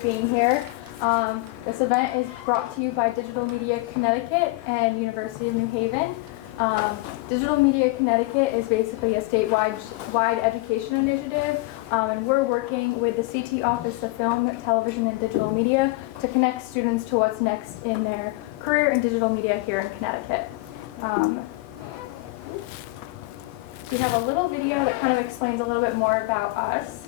Being here. This event is brought to you by Digital Media Connecticut and University of New Haven. Digital Media Connecticut is basically a statewide education initiative, and we're working with the CT Office of Film, Television, and Digital Media to connect students to what's next in their career in digital media here in Connecticut. We have a little video that kind of explains a little bit more about us.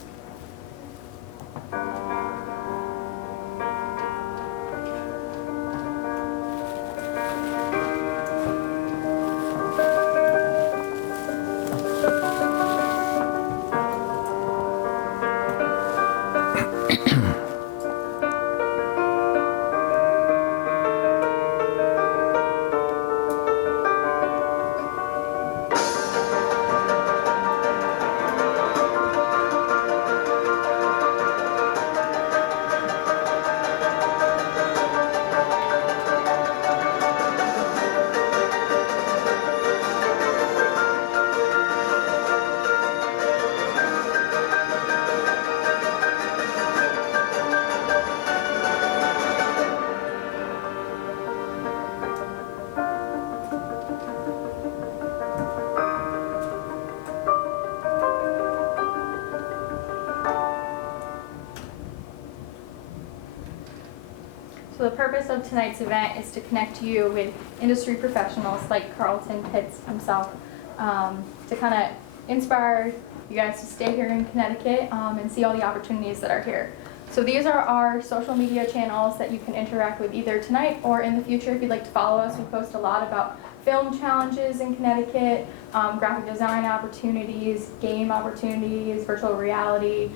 So the purpose of tonight's event is to connect you with industry professionals like Carlton Pitts himself, to kind of inspire you guys to stay here in Connecticut and see all the opportunities that are here. So these are our social media channels that you can interact with either tonight or in the future if you'd like to follow us. We post a lot about film challenges in Connecticut, graphic design opportunities, game opportunities, virtual reality,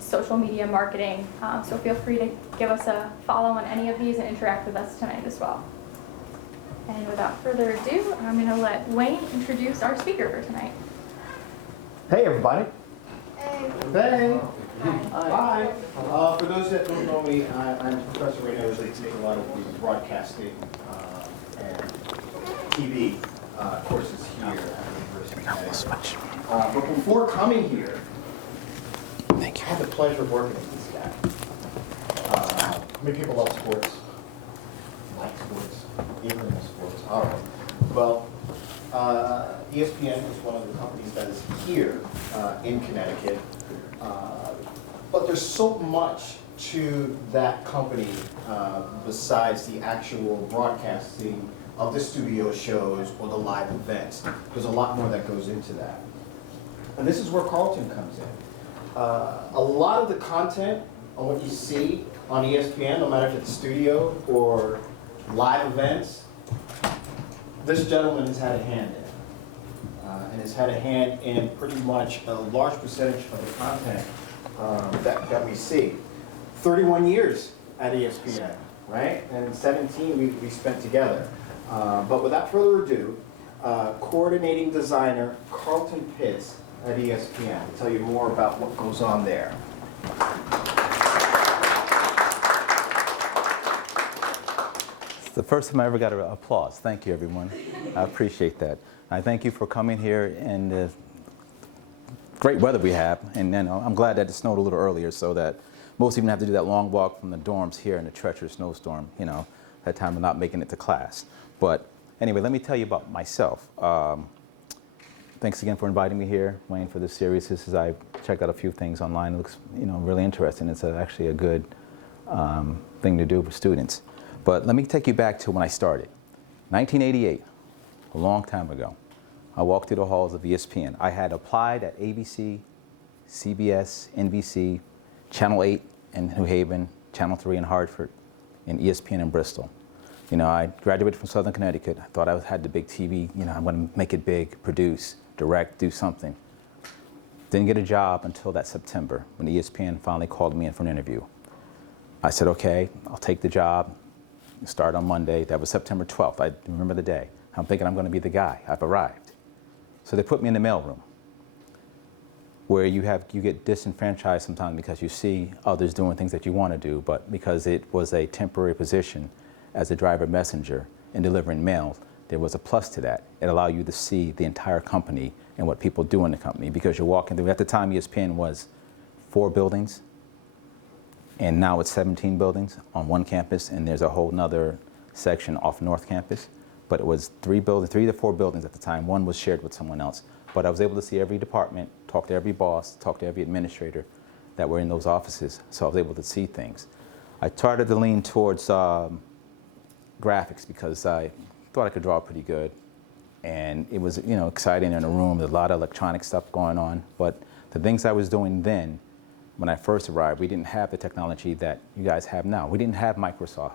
social media marketing. So feel free to give us a follow on any of these and interact with us tonight as well. And without further ado, I'm going to let Wayne introduce our speaker for tonight. Hey everybody. Hey. Hey. Hi. For those that don't know me, I'm Professor Ray. I usually take a lot of the broadcasting and TV courses here at the University of Connecticut. But before coming here, I had the pleasure of working with this guy. How many people love sports? Like sports? Even in sports? All right. Well, ESPN is one of the companies that is here in Connecticut. But there's so much to that company besides the actual broadcasting of the studio shows or the live events. There's a lot more that goes into that. And this is where Carlton comes in. A lot of the content on what you see on ESPN, no matter if it's studio or live events, this gentleman has had a hand in. And has had a hand in pretty much a large percentage of the content that we see. 31 years at ESPN, right? And 17 we spent together. But without further ado, coordinating designer Carlton Pitts at ESPN. I'll tell you more about what goes on there. It's the first time I ever got an applause. Thank you, everyone. I appreciate that. I thank you for coming here and the great weather we have. And then I'm glad that it snowed a little earlier so that most even have to do that long walk from the dorms here in the treacherous snowstorm, you know, that time of not making it to class. But anyway, let me tell you about myself. Thanks again for inviting me here, Wayne, for this series. This is, I checked out a few things online. It looks, you know, really interesting. It's actually a good thing to do for students. But let me take you back to when I started. 1988, a long time ago. I walked through the halls of ESPN. I had applied at ABC, CBS, NBC, Channel 8 in New Haven, Channel 3 in Hartford, and ESPN in Bristol. You know, I graduated from Southern Connecticut. I thought I had the big TV, you know, I'm going to make it big, produce, direct, do something. Didn't get a job until that September when ESPN finally called me in for an interview. I said, okay, I'll take the job, start on Monday. That was September 12th. I remember the day. I'm thinking I'm going to be the guy. I've arrived. So they put me in the mailroom where you get disenfranchised sometimes because you see others doing things that you want to do, but because it was a temporary position as a driver messenger in delivering mail, there was a plus to that. It allowed you to see the entire company and what people do in the company, because you're walking through. At the time, ESPN was 4 buildings, and now it's 17 buildings on one campus, and there's a whole nother section off North Campus. But it was 3 to 4 buildings at the time. One was shared with someone else. But I was able to see every department, talk to every boss, talk to every administrator that were in those offices, so I was able to see things. I started to lean towards graphics because I thought I could draw pretty good, and it was, you know, exciting in a room. There's a lot of electronic stuff going on, but the things I was doing then, when I first arrived, we didn't have the technology that you guys have now. We didn't have Microsoft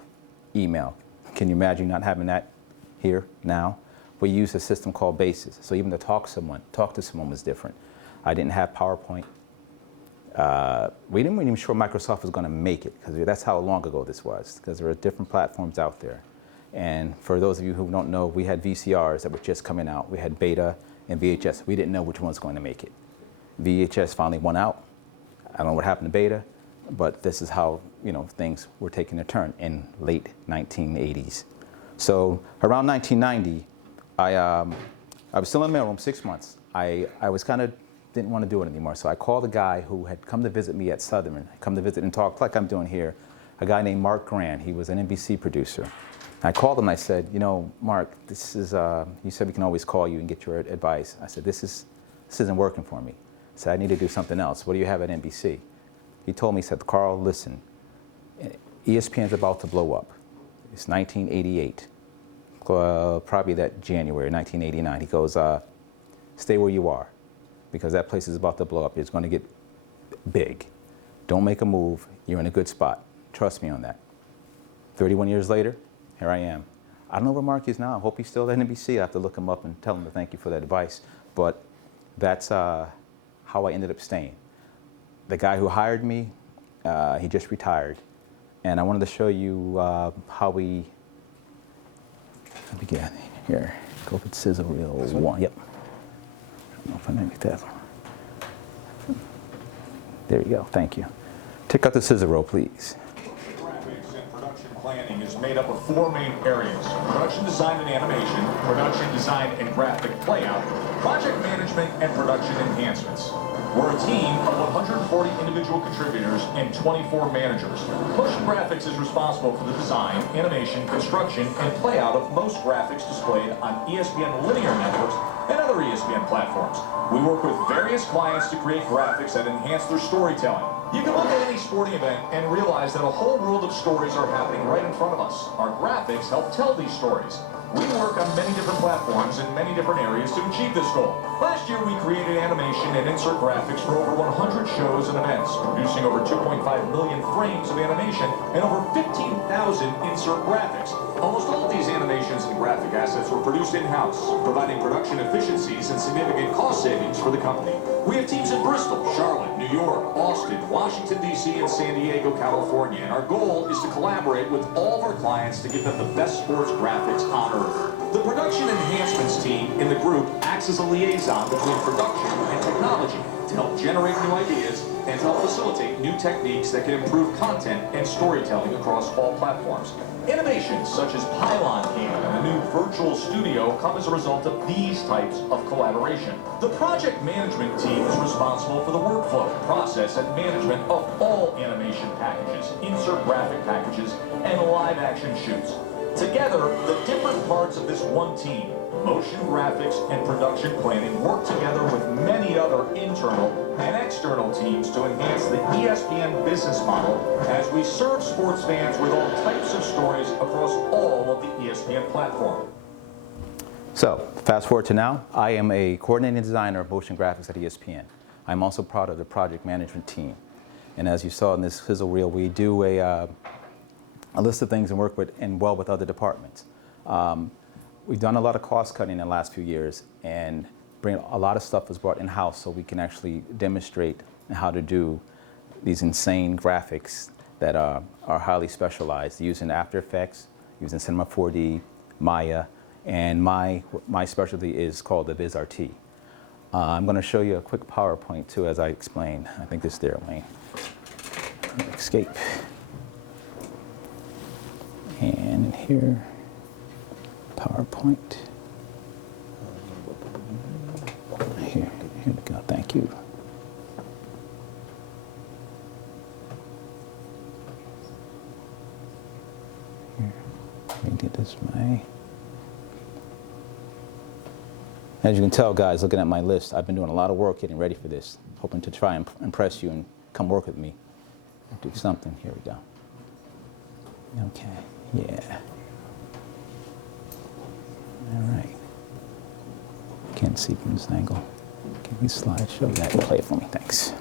email. Can you imagine not having that here now? We used a system called Basis, so even to talk to someone was different. I didn't have PowerPoint. We didn't even sure Microsoft was going to make it, because that's how long ago this was, because there are different platforms out there. And for those of you who don't know, we had VCRs that were just coming out. We had Beta and VHS. We didn't know which one's going to make it. VHS finally won out. I don't know what happened to Beta, but this is how, you know, things were taking a turn in late 1980s. So around 1990, I was still in the mailroom 6 months. I was kind of didn't want to do it anymore. So I called a guy who had come to visit me at Southern, come to visit and talk like I'm doing here, a guy named Mark Grant. He was an NBC producer. I called him, I said, you know, Mark, this is, you said we can always call you and get your advice. I said, this isn't working for me. I said, I need to do something else. What do you have at NBC? He told me, he said, Carl, listen, ESPN's about to blow up. It's 1988, probably that January, 1989. He goes, stay where you are, because that place is about to blow up. It's going to get big. Don't make a move. You're in a good spot. Trust me on that. 31 years later, here I am. I don't know where Mark is now. I hope he's still at NBC. I have to look him up and tell him to thank you for that advice. But that's how I ended up staying. The guy who hired me, he just retired. And I wanted to show you how we began here. Go with sizzle reel one. Yep. I don't know if I can make that. There you go. Thank you. Take out the scissor roll, please. Graphics and production planning is made up of 4 main areas: production design and animation, production design and graphic layout, project management, and production enhancements. We're a team of 140 individual contributors and 24 managers. Motion Graphics is responsible for the design, animation, construction, and playout of most graphics displayed on ESPN linear networks and other ESPN platforms. We work with various clients to create graphics that enhance their storytelling. You can look at any sporting event and realize that a whole world of stories are happening right in front of us. Our graphics help tell these stories. We work on many different platforms in many different areas to achieve this goal. Last year, we created animation and insert graphics for over 100 shows and events, producing over 2.5 million frames of animation and over 15,000 insert graphics. Almost all of these animations and graphic assets were produced in-house, providing production efficiencies and significant cost savings for the company. We have teams in Bristol, Charlotte, New York, Austin, Washington, D.C., and San Diego, California, and our goal is to collaborate with all of our clients to give them the best sports graphics on Earth. The production enhancements team in the group acts as a liaison between production and technology to help generate new ideas and to help facilitate new techniques that can improve content and storytelling across all platforms. Innovations such as Pylon Cam and a new virtual studio come as a result of these types of collaboration. The project management team is responsible for the workflow, process, and management of all animation packages, insert graphic packages, and live action shoots. Together, the different parts of this one team, motion graphics and production planning, work together with many other internal and external teams to enhance the ESPN business model as we serve sports fans with all types of stories across all of the ESPN platform. So, fast forward to now, I am a coordinating designer of motion graphics at ESPN. I'm also part of the project management team. And as you saw in this sizzle reel, we do a list of things and work with well with other departments. We've done a lot of cost cutting in the last few years, and a lot of stuff was brought in-house so we can actually demonstrate how to do these insane graphics that are highly specialized, using After Effects, using Cinema 4D, Maya, and my specialty is called the VizRT. I'm going to show you a quick PowerPoint too, as I explained. I think this there, Wayne. Escape. And here, PowerPoint. Here we go, thank you. media display. As you can tell, guys, looking at my list, I've been doing a lot of work getting ready for this, hoping to try and impress you and come work with me. Do something. Here we go. Okay, yeah. All right. Can't see from this angle. Give me a slideshow. That play it for me, thanks.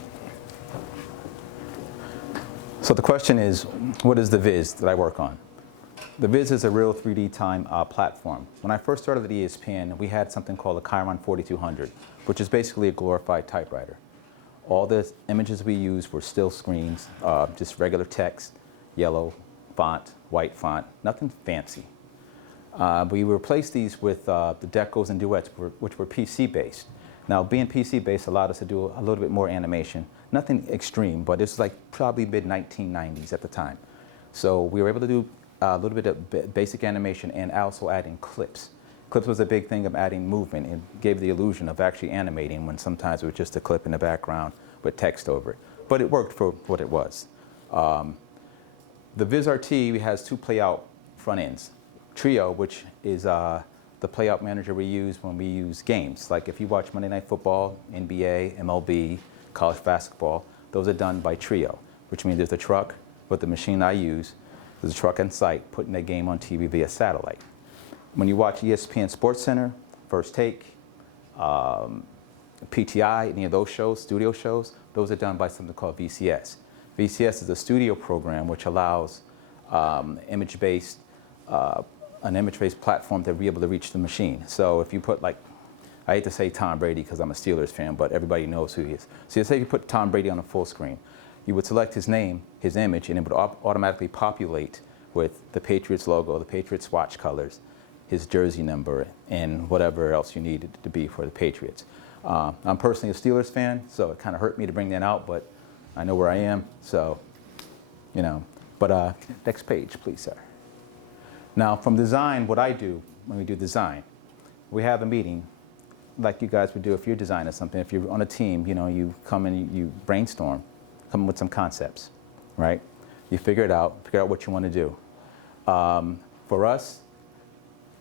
So the question is, what is the Viz that I work on? The Viz is a real 3D time platform. When I first started at ESPN, we had something called the Chiron 4200, which is basically a glorified typewriter. All the images we used were still screens, just regular text, yellow font, white font, nothing fancy. We replaced these with the decos and duets, which were PC-based. Now, being PC-based allowed us to do a little bit more animation. Nothing extreme, but it's like probably mid-1990s at the time. So we were able to do a little bit of basic animation and also adding clips. Clips was a big thing of adding movement. It gave the illusion of actually animating when sometimes it was just a clip in the background with text over it. But it worked for what it was. The Viz RT has two playout front ends. Trio, which is the playout manager we use when we use games. Like if you watch Monday Night Football, NBA, MLB, college basketball, those are done by Trio, which means there's a truck with the machine I use. There's a truck on site putting that game on TV via satellite. When you watch ESPN Sports Center, First Take, PTI, any of those shows, studio shows, those are done by something called VCS. VCS is a studio program which allows an image-based platform to be able to reach the machine. So if you put, like, I hate to say Tom Brady because I'm a Steelers fan, but everybody knows who he is. So say you put Tom Brady on a full screen. You would select his name, his image, and it would automatically populate with the Patriots logo, the Patriots watch colors, his jersey number, and whatever else you needed to be for the Patriots. I'm personally a Steelers fan, so it kind of hurt me to bring that out, but I know where I am, so, you know. But next page, please, sir. Now, from design, what I do when we do design, we have a meeting like you guys would do if you're designing something. If you're on a team, you know, you come and you brainstorm, come with some concepts, right? You figure out what you want to do. For us,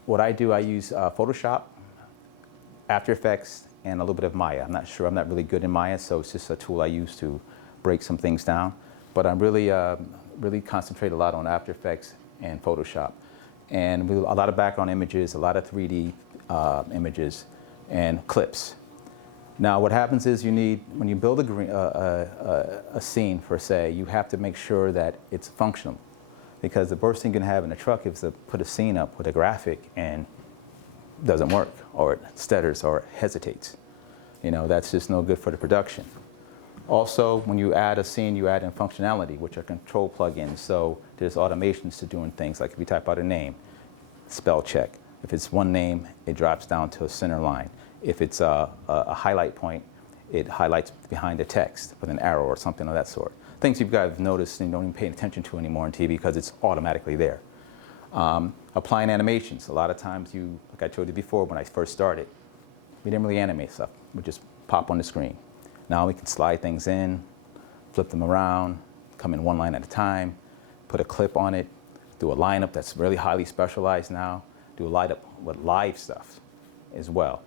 what I do, I use Photoshop, After Effects, and a little bit of Maya. I'm not really good in Maya, so it's just a tool I use to break some things down. But I'm really concentrate a lot on After Effects and Photoshop. And a lot of background images, a lot of 3D images, and clips. Now, what happens is when you build a scene, per se, you have to make sure that it's functional. Because the worst thing you can have in a truck is to put a scene up with a graphic and it doesn't work, or it stutters, or it hesitates. You know, that's just no good for the production. Also, when you add a scene, you add in functionality, which are control plugins. So there's automations to doing things, like if you type out a name, spell check. If it's one name, it drops down to a center line. If it's a highlight point, it highlights behind the text with an arrow or something of that sort. Things you guys have noticed and don't even pay attention to anymore on TV because it's automatically there. Applying animations. A lot of times like I told you before, when I first started, we didn't really animate stuff. We just pop on the screen. Now we can slide things in, flip them around, come in one line at a time, put a clip on it, do a lineup that's really highly specialized now, do a lineup with live stuff as well.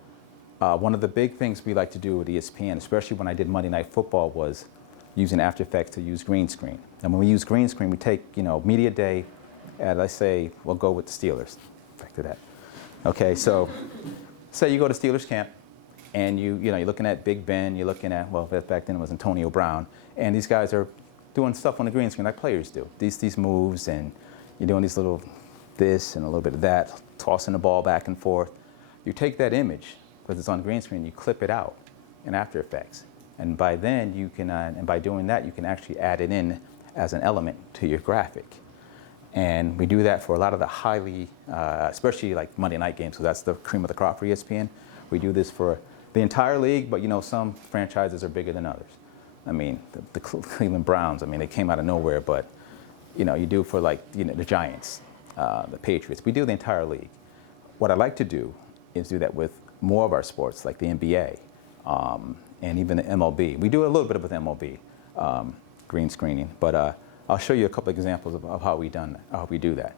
One of the big things we like to do with ESPN, especially when I did Monday Night Football, was using After Effects to use green screen. And when we use green screen, we take, media day, and let's say we'll go with the Steelers. Back to that. Okay, so say you go to Steelers camp, and you're looking at Big Ben, you're looking at, well, back then it was Antonio Brown, and these guys are doing stuff on the green screen like players do. These moves, and you're doing these little this and a little bit of that, tossing the ball back and forth. You take that image, because it's on green screen, you clip it out in After Effects. And by then you can, and by doing that, you can actually add it in as an element to your graphic. And we do that for a lot of the highly, especially like Monday night games, so that's the cream of the crop for ESPN. We do this for the entire league, but some franchises are bigger than others. I mean, the Cleveland Browns, I mean, they came out of nowhere, but you do for like, the Giants, the Patriots. We do the entire league. What I like to do is do that with more of our sports, like the NBA, and even the MLB. We do a little bit with MLB, green screening, but I'll show you a couple examples of how we do that.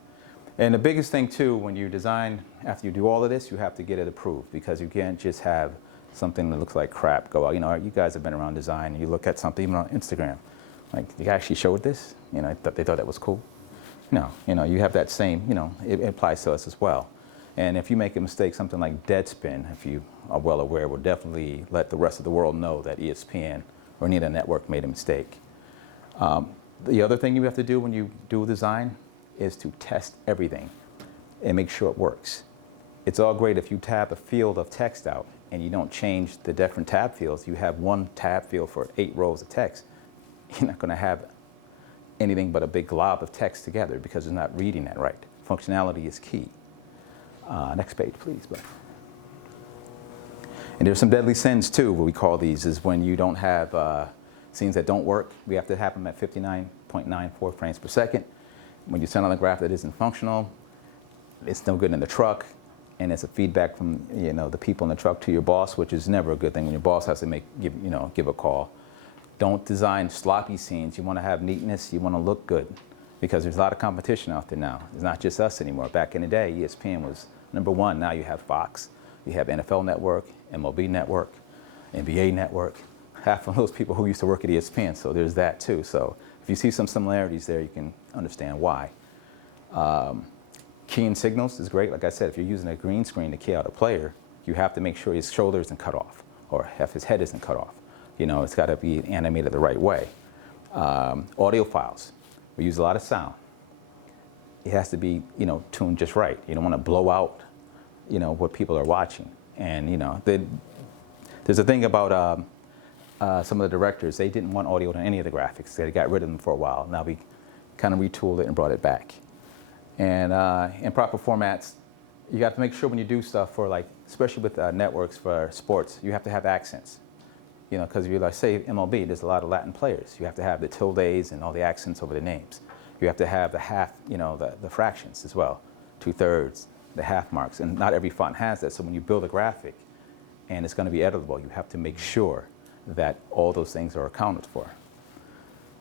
And the biggest thing too, when you design, after you do all of this, you have to get it approved, because you can't just have something that looks like crap go out. You know, you guys have been around design, and you look at something even on Instagram, like, you actually showed this? You know, they thought that was cool. No, you know, you have that same, you know, it applies to us as well. And if you make a mistake, something like Deadspin, if you are well aware, will definitely let the rest of the world know that ESPN or any other network made a mistake. The other thing you have to do when you do design is to test everything and make sure it works. It's all great if you tab a field of text out and you don't change the different tab fields. You have one tab field for 8 rows of text. You're not going to have anything but a big glob of text together, because it's not reading that right. Functionality is key. Next page, please. And there's some deadly sins too, what we call these, is when you don't have scenes that don't work. We have to have them at 59.94 frames per second. When you send on a graph that isn't functional, it's no good in the truck, and it's a feedback from, you know, the people in the truck to your boss, which is never a good thing when your boss has to give a call. Don't design sloppy scenes. You want to have neatness. You want to look good, because there's a lot of competition out there now. It's not just us anymore. Back in the day, ESPN was #1. Now you have Fox. You have NFL Network, MLB Network, NBA Network. Half of those people who used to work at ESPN, so there's that too. So if you see some similarities there, you can understand why. Keying signals is great. Like I said, if you're using a green screen to key out a player, you have to make sure his shoulder isn't cut off, or if his head isn't cut off. You know, it's got to be animated the right way. Audio files, we use a lot of sound. It has to be, you know, tuned just right. You don't want to blow out, you know, what people are watching. And, you know, there's a thing about some of the directors. They didn't want audio in any of the graphics. They got rid of them for a while. Now we kind of retooled it and brought it back. And in proper formats, you got to make sure when you do stuff for, like, especially with networks for sports, you have to have accents. You know, because if you, like, say MLB, there's a lot of Latin players. You have to have the tildes and all the accents over the names. You have to have the half, you know, the fractions as well, 2/3, the half marks, and not every font has that. So when you build a graphic and it's going to be editable, you have to make sure that all those things are accounted for.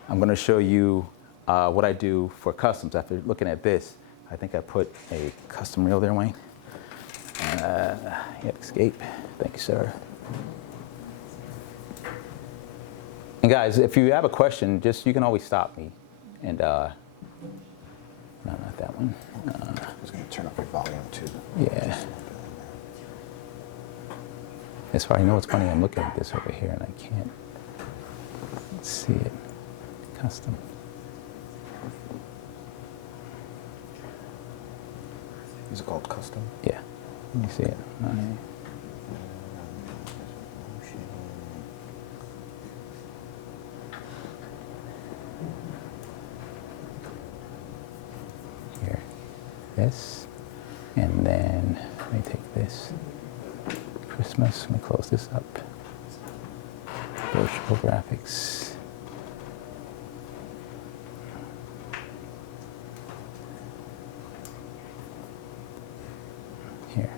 I'm going to show you what I do for customs. After looking at this, I think I put a custom reel there, Wayne. Yep, escape. Thank you, sir. And guys, if you have a question, you can always stop me. And no, not that one. I was going to turn up your volume too. Yeah. It's funny. You know what's funny? I'm looking at this over here and I can't see it. Custom. Is it called custom? Yeah. Let me see it. Here. This. And then let me take this. Christmas. Let me close this up. Virtual graphics. Here,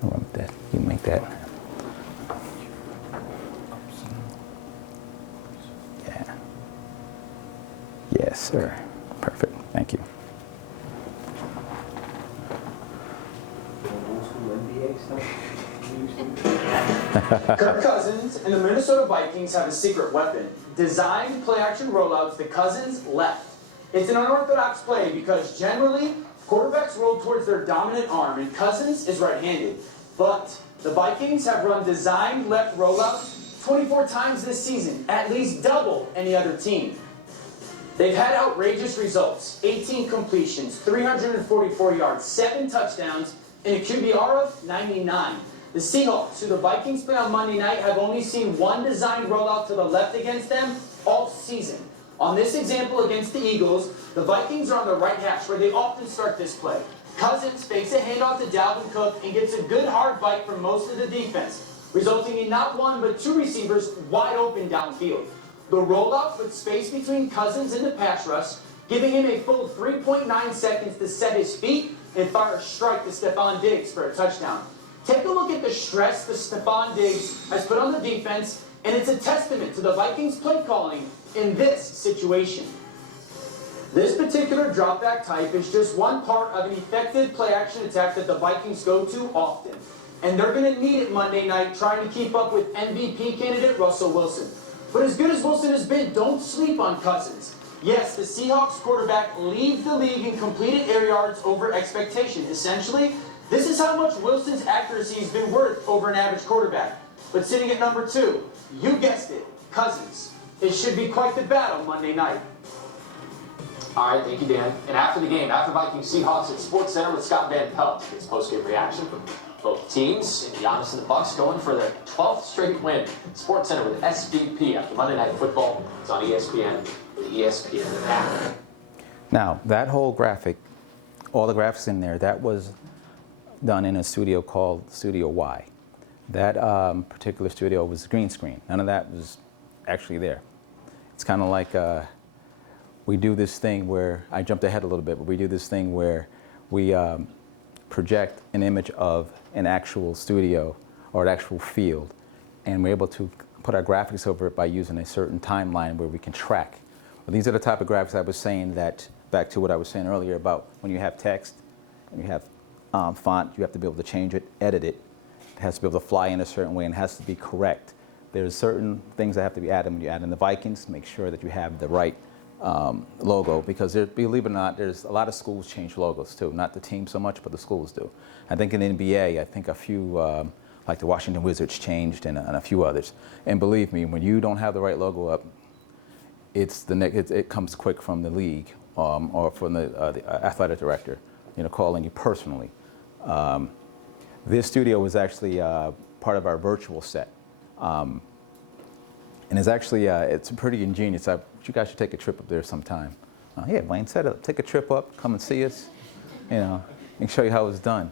I'll run with that. You can make that. Yeah. Yes, sir. Perfect. Thank you. Kirk Cousins and the Minnesota Vikings have a secret weapon. Designed play-action rollouts to Cousins' left. It's an unorthodox play because generally, quarterbacks roll towards their dominant arm and Cousins is right-handed. But the Vikings have run designed left rollouts 24 times this season, at least double any other team. They've had outrageous results. 18 completions, 344 yards, 7 touchdowns, and a QBR of 99. The Seahawks, who the Vikings play on Monday night, have only seen one designed rollout to the left against them all season. On this example against the Eagles, the Vikings are on the right hash where they often start this play. Cousins fakes a handoff to Dalvin Cook and gets a good hard bite from most of the defense, resulting in not one but 2 receivers wide open downfield. The rollout puts space between Cousins and the pass rush, giving him a full 3.9 seconds to set his feet and fire a strike to Stephon Diggs for a touchdown. Take a look at the stress that Stephon Diggs has put on the defense, and it's a testament to the Vikings' play calling in this situation. This particular dropback type is just one part of an effective play-action attack that the Vikings go to often. And they're going to need it Monday night trying to keep up with MVP candidate Russell Wilson. But as good as Wilson has been, don't sleep on Cousins. Yes, the Seahawks quarterback leads the league in completed air yards over expectation. Essentially, this is how much Wilson's accuracy has been worth over an average quarterback. But sitting at number 2, you guessed it, Cousins. It should be quite the battle Monday night. All right, thank you, Dan. And after the game, after Vikings Seahawks at Sports Center with Scott Van Pelt, his post-game reaction from both teams. And Giannis and the Bucks going for their 12th straight win. Sports Center with SVP after Monday Night Football. It's on ESPN, the ESPN app. Now, that whole graphic, all the graphics in there, that was done in a studio called Studio Y. That particular studio was green screen. None of that was actually there. It's kind of like we do this thing where, I jumped ahead a little bit, but we do this thing where we project an image of an actual studio or an actual field, and we're able to put our graphics over it by using a certain timeline where we can track. Well, these are the type of graphics I was saying that, back to what I was saying earlier about when you have text and you have font, you have to be able to change it, edit it. It has to be able to fly in a certain way and it has to be correct. There's certain things that have to be added when you add in the Vikings. Make sure that you have the right logo, because believe it or not, there's a lot of schools change logos too. Not the team so much, but the schools do. I think in the NBA, I think a few, like the Washington Wizards changed and a few others. And believe me, when you don't have the right logo up, it comes quick from the league or from the athletic director, calling you personally. This studio was actually part of our virtual set. And it's actually, it's pretty ingenious. You guys should take a trip up there sometime. Yeah, Wayne, take a trip up, come and see us, and show you how it's done.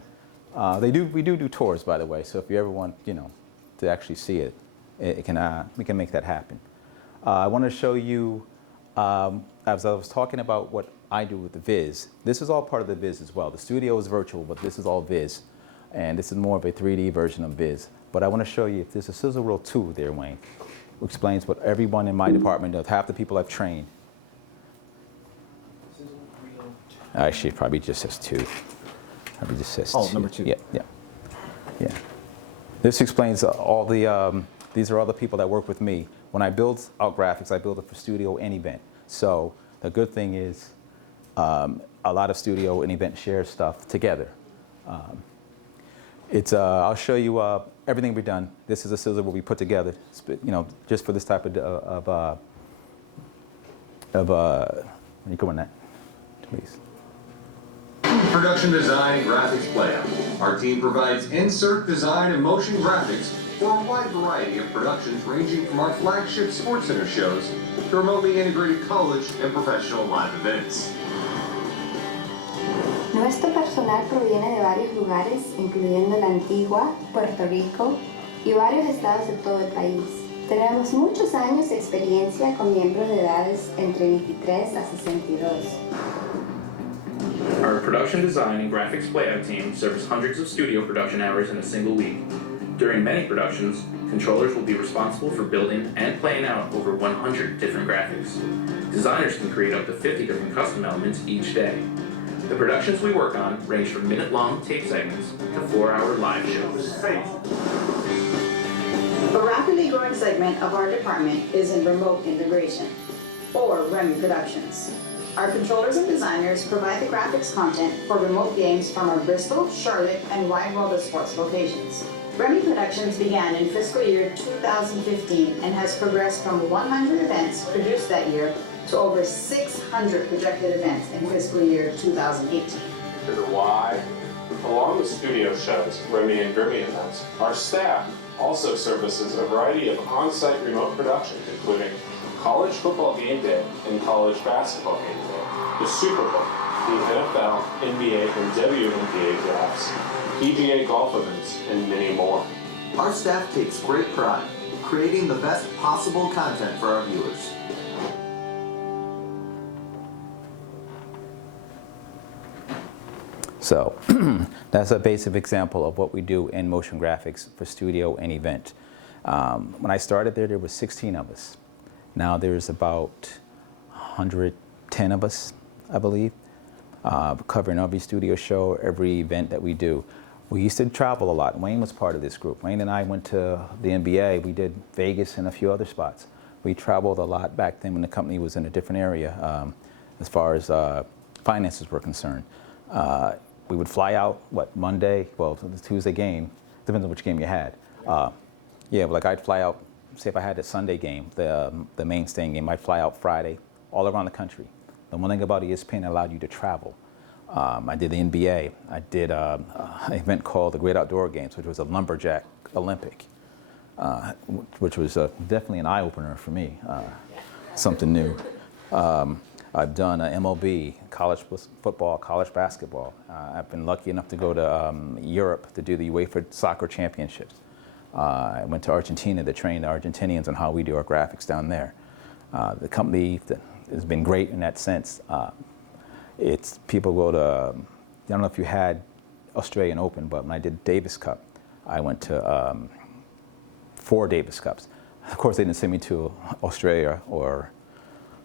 We do tours, by the way, so if you ever want, to actually see it, we can make that happen. I want to show you, as I was talking about what I do with the Viz, this is all part of the Viz as well. The studio is virtual, but this is all Viz. And this is more of a 3D version of Viz. But I want to show you, if there's a Sizzle Reel 2 there, Wayne, who explains what everyone in my department does, half the people I've trained. Actually, it probably just says 2. Probably just says 2. Number 2. Yeah. This explains all the, these are all the people that work with me. When I build out graphics, I build it for studio and event. So the good thing is a lot of studio and event share stuff together. I'll show you everything we've done. This is a sizzle what we put together, just for this type of you go on that, please. Production design and graphics playout. Our team provides insert design and motion graphics for a wide variety of productions ranging from our flagship Sports Center shows to remotely integrated college and professional live events. Nuestro personal proviene de varios lugares, incluyendo la Antigua, Puerto Rico y varios estados de todo el país. Tenemos muchos años de experiencia con miembros de edades entre 23 a 62. Our production design and graphics playout team serves hundreds of studio production hours in a single week. During many productions, controllers will be responsible for building and playing out over 100 different graphics. Designers can create up to 50 different custom elements each day. The productions we work on range from minute-long tape segments to 4-hour live shows. A rapidly growing segment of our department is in remote integration, or REMI Productions. Our controllers and designers provide the graphics content for remote games from our Bristol, Charlotte, and wide world of sports locations. REMI Productions began in fiscal year 2015 and has progressed from 100 events produced that year to over 600 projected events in fiscal year 2018. To the Y, along with studio shows, REMI and GRIMMY events, our staff also services a variety of on-site remote productions, including college football game day and college basketball game day, the Super Bowl, the NFL, NBA, and WNBA drafts, PGA golf events, and many more. Our staff takes great pride in creating the best possible content for our viewers. So that's a basic example of what we do in motion graphics for studio and event. When I started there were 16 of us. Now there's about 110 of us, I believe, covering every studio show, every event that we do. We used to travel a lot. Wayne was part of this group. Wayne and I went to the NBA. We did Vegas and a few other spots. We traveled a lot back then when the company was in a different area as far as finances were concerned. We would fly out, Monday? Well, the Tuesday game, depends on which game you had. Yeah, like I'd fly out, say if I had a Sunday game, the main staying game, I'd fly out Friday all around the country. The one thing about ESPN, it allowed you to travel. I did the NBA. I did an event called the Great Outdoor Games, which was a lumberjack Olympic, which was definitely an eye-opener for me, something new. I've done MLB, college football, college basketball. I've been lucky enough to go to Europe to do the UEFA Soccer Championships. I went to Argentina to train the Argentinians on how we do our graphics down there. The company has been great in that sense. It's people go to, I don't know if you had Australian Open, but when I did Davis Cup, I went to 4 Davis Cups. Of course, they didn't send me to Australia or,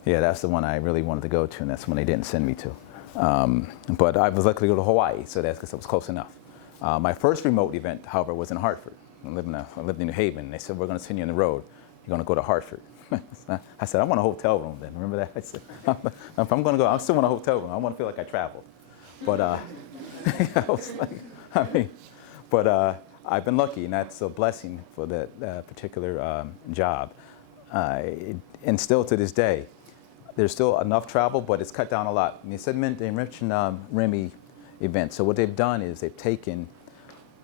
yeah, that's the one I really wanted to go to, and that's the one they didn't send me to. But I was lucky to go to Hawaii, so that's because it was close enough. My first remote event, however, was in Hartford. I lived in New Haven. They said, we're going to send you on the road. You're going to go to Hartford. I said, I want a hotel room then. Remember that? I said, if I'm going to go, I still want a hotel room. I want to feel like I traveled. But I was like, I've been lucky, and that's a blessing for that particular job. And still to this day, there's still enough travel, but it's cut down a lot. They mentioned Remy events. So what they've done is they've taken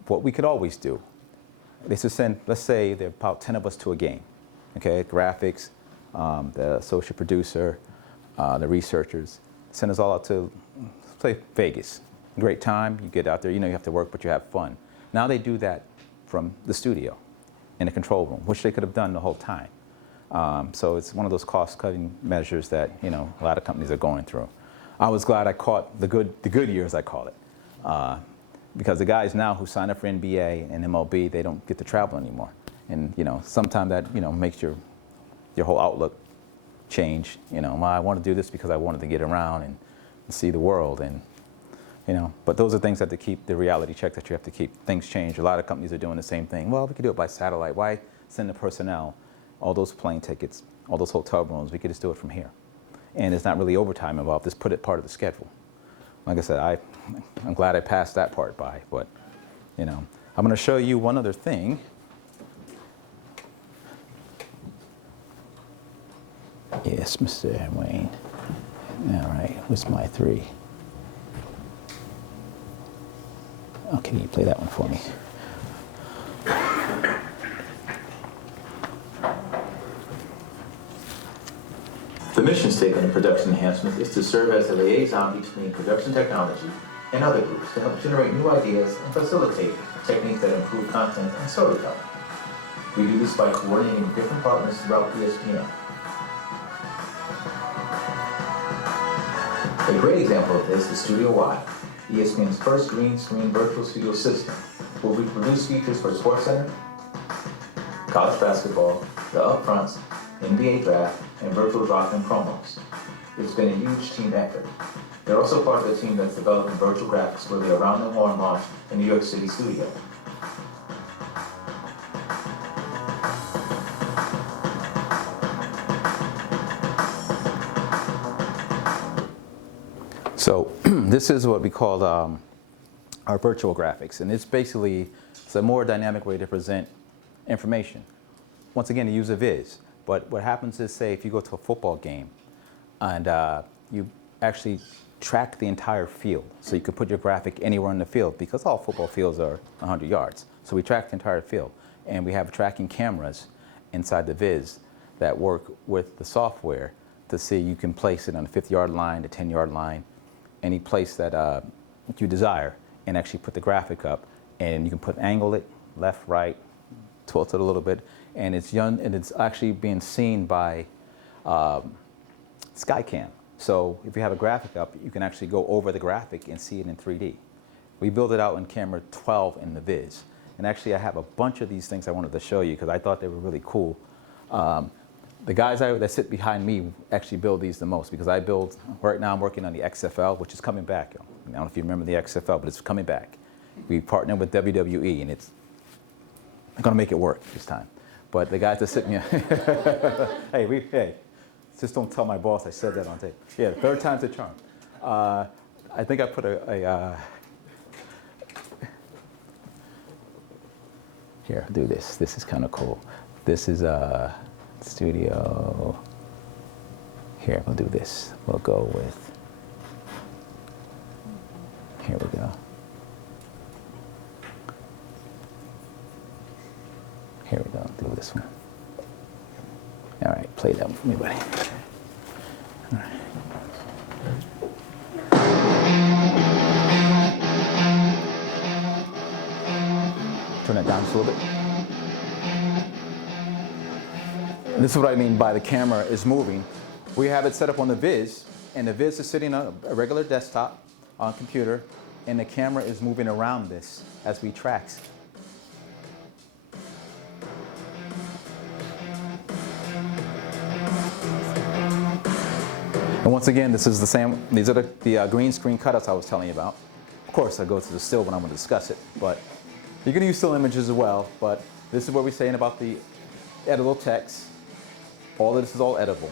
what we could always do. They should send, let's say there are about 10 of us to a game. Okay, graphics, the associate producer, the researchers, send us all out to, say, Vegas. Great time, you get out there, you know you have to work, but you have fun. Now they do that from the studio, in the control room, which they could have done the whole time. So it's one of those cost-cutting measures that, you know, a lot of companies are going through. I was glad I caught the good years, I call it. Because the guys now who sign up for NBA and MLB, they don't get to travel anymore. And, you know, sometimes that, you know, makes your whole outlook change. You know, I want to do this because I wanted to get around and see the world. And, you know, but those are things that have to keep the reality check that you have to keep. Things change. A lot of companies are doing the same thing. Well, we could do it by satellite. Why send the personnel, all those plane tickets, all those hotel rooms? We could just do it from here. And there's not really overtime involved. Just put it part of the schedule. Like I said, I'm glad I passed that part by. But, you know, I'm going to show you one other thing. Yes, Mr. Wayne. All right, what's my 3? Okay, can you play that one for me? The mission statement of production enhancement is to serve as a liaison between production technology and other groups to help generate new ideas and facilitate techniques that improve content and storytelling. We do this by coordinating with different partners throughout ESPN. A great example of this is Studio Y, ESPN's first green screen virtual studio system, where we produce features for SportsCenter, college basketball, the upfronts, NBA draft, and virtual drop-in promos. It's been a huge team effort. They're also part of the team that's developing virtual graphics for the Around the Horn launch in New York City studio. So this is what we call our virtual graphics, and it's a more dynamic way to present information. Once again, to use a viz. But what happens is, say, if you go to a football game and you actually track the entire field, so you could put your graphic anywhere in the field, because all football fields are 100 yards. So we track the entire field, and we have tracking cameras inside the viz that work with the software to see you can place it on the 50-yard line, the 10-yard line, any place that you desire, and actually put the graphic up, and you can angle it left, right, tilt it a little bit, and it's actually being seen by Skycam. So if you have a graphic up, you can actually go over the graphic and see it in 3D. We built it out in camera 12 in the viz, and actually I have a bunch of these things I wanted to show you because I thought they were really cool. The guys that sit behind me actually build these the most because I build, right now I'm working on the XFL, which is coming back. I don't know if you remember the XFL, but it's coming back. We partnered with WWE and it's going to make it work this time. But the guys that sit me, hey, just don't tell my boss I said that on tape. Yeah, third time's a charm. I think I put here, I'll do this. This is kind of cool. This is a studio. Here, we'll do this. We'll go with, here we go. Here we go, do this one. All right, play that with me, buddy. All right. Turn that down just a little bit. And this is what I mean by the camera is moving. We have it set up on the Viz, and the Viz is sitting on a regular desktop on a computer, and the camera is moving around this as we track. And once again, this is the same, these are the green screen cutouts I was telling you about. Of course, I go to the still when I'm going to discuss it, but you're going to use still images as well, but this is what we're saying about the editable text. All of this is all editable.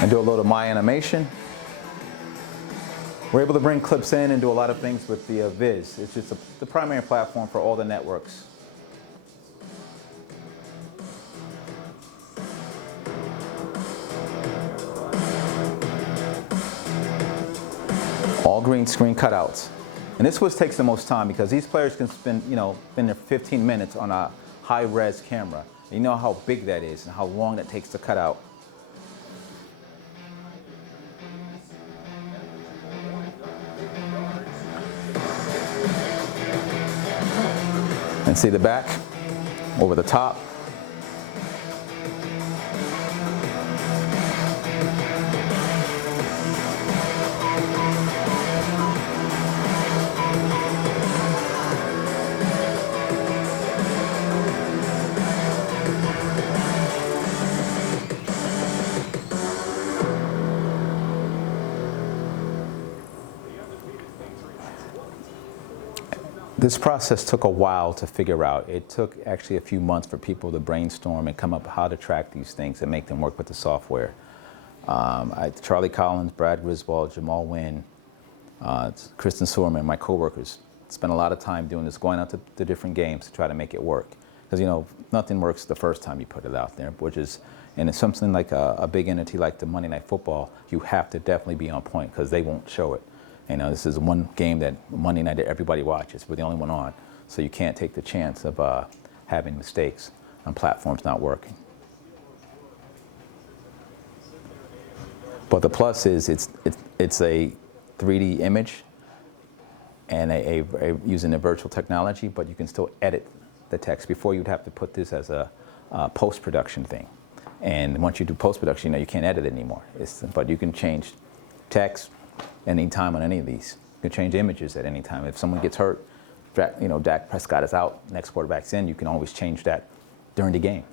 And do a load of my animation. We're able to bring clips in and do a lot of things with the Viz. It's just the primary platform for all the networks. All green screen cutouts. And this was takes the most time because these players can spend, spend their 15 minutes on a high-res camera. You know how big that is and how long that takes to cut out. And see the back, over the top. This process took a while to figure out. It took actually a few months for people to brainstorm and come up with how to track these things and make them work with the software. Charlie Collins, Brad Griswold, Jamal Wynn, Kristen Sorman, my coworkers, spent a lot of time doing this, going out to the different games to try to make it work. Because nothing works the first time you put it out there, and it's something like a big entity like the Monday Night Football, you have to definitely be on point because they won't show it. This is one game that Monday night that everybody watches. We're the only one on. So you can't take the chance of having mistakes on platforms not working. But the plus is it's a 3D image and using a virtual technology, but you can still edit the text. Before you'd have to put this as a post-production thing. And once you do post-production, you can't edit it anymore. But you can change text any time on any of these. You can change images at any time. If someone gets hurt, Dak Prescott is out, next quarterback's in, you can always change that during the game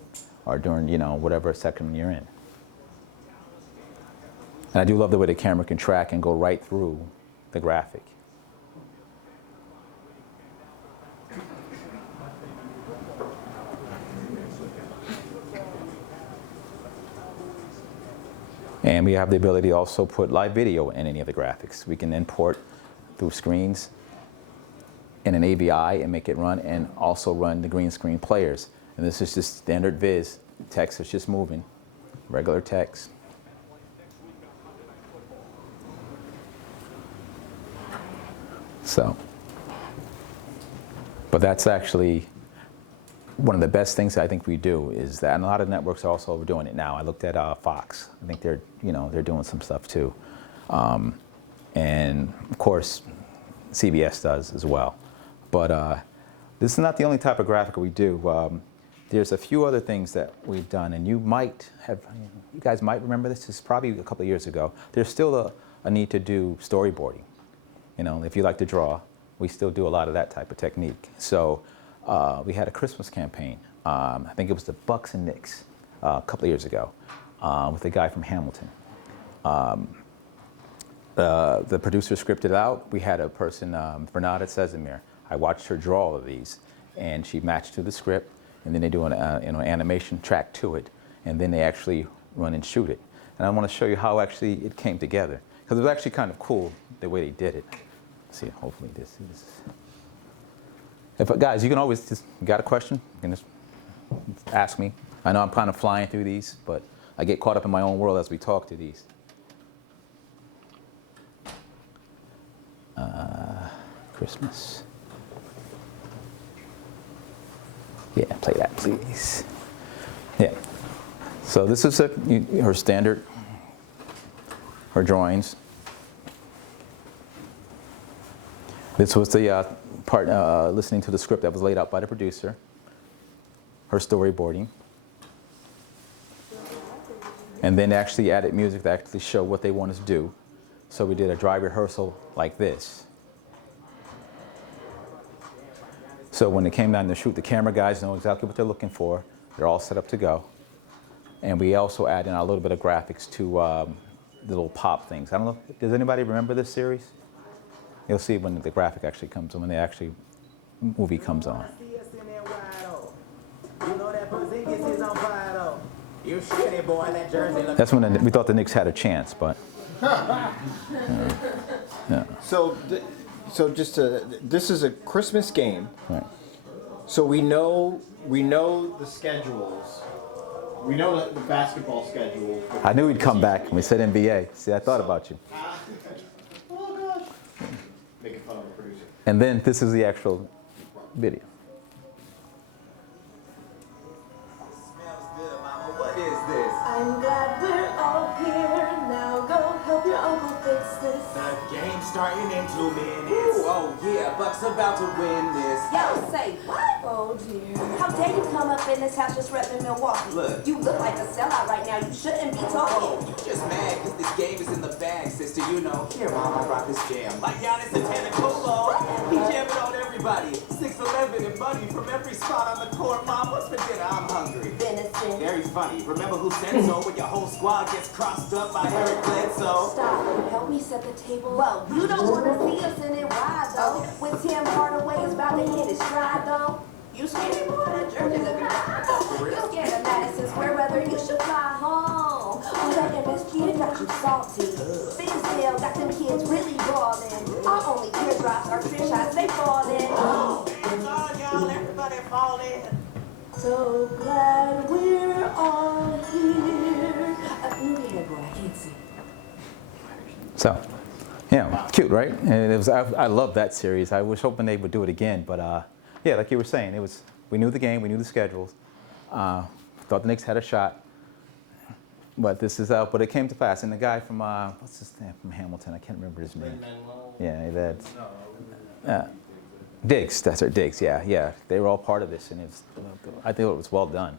or during, whatever section you're in. And I do love the way the camera can track and go right through the graphic. And we have the ability to also put live video in any of the graphics. We can import through screens in an AVI and make it run, and also run the green screen players. And this is just standard Viz. Text is just moving, regular text. So, but that's actually one of the best things I think we do is that, and a lot of networks are also doing it now. I looked at Fox. I think they're doing some stuff too, and of course, CBS does as well. But this is not the only type of graphic we do. There's a few other things that we've done, and you guys might remember this. This is probably a couple of years ago. There's still a need to do storyboarding, You know, if you like to draw, we still do a lot of that type of technique. So we had a Christmas campaign. I think it was the Bucks and Knicks a couple of years ago with a guy from Hamilton. The producer scripted it out. We had a person, Bernarda Sezimir. I watched her draw all of these, and she matched to the script, and then they do an animation track to it, and then they actually run and shoot it. And I want to show you how actually it came together, because it was actually kind of cool the way they did it. Let's see, hopefully this is. Guys, you can always just, got a question, you can just ask me. I know I'm kind of flying through these, but I get caught up in my own world as we talk to these. Christmas. Yeah, play that, please. Yeah. So this is her standard, her drawings. This was the part listening to the script that was laid out by the producer. Her storyboarding. And then actually added music to actually show what they wanted to do. So we did a dry rehearsal like this. So when it came down to shoot, the camera guys know exactly what they're looking for. They're all set up to go. And we also add in a little bit of graphics to the little pop things. I don't know, does anybody remember this series? You'll see when the graphic actually comes on, when the actually movie comes on. That's when we thought the Knicks had a chance, but. Yeah. So just this is a Christmas game. Right. So we know the schedules. We know the basketball schedule. I knew he'd come back when we said NBA. See, I thought about you. Oh gosh. Making fun of the producer. And then this is the actual video. What is this? I'm glad we're all here. Now go help your uncle fix this. The game's starting in 2 minutes. Ooh, oh yeah, Buck's about to win this. Yo, say what? Oh dear. How dare you come up in this house just repping Milwaukee? Look. You look like a sellout right now. You shouldn't be talking. Oh, you just mad because this game is in the bag, sister. You know, here, Mom, I brought this jam. Like Giannis and Antetokounmpo. He jamming on everybody. 6'11" and money from every spot on the court. Mom, what's for dinner? I'm hungry. Venison. Very funny. Remember who said so when your whole squad gets crossed up by Eric Bledsoe? Stop. Help me set the table. Well, you don't want to see us in it wide, though. With Tim Hardaway is about to hit his stride, though. You scared boy, that jersey looking right, though. You scared of Madison Square Weather, you should fly home. Oh, that MSG got you salty. Finsdale got them kids really ballin'. Our only teardrops are trick shots, they fallin'. Oh, it's all y'all, everybody falling. So glad we're all here. Move your head, boy, I can't see. So, yeah, cute, right? And it was. I love that series. I was hoping they would do it again, but yeah, like you were saying, it was. We knew the game, we knew the schedules. Thought the Knicks had a shot, but this is out. But it came to pass. And the guy from what's his name from Hamilton? I can't remember his name. Yeah, that's Diggs. That's right, Diggs. Yeah. They were all part of this, and I think it was well done.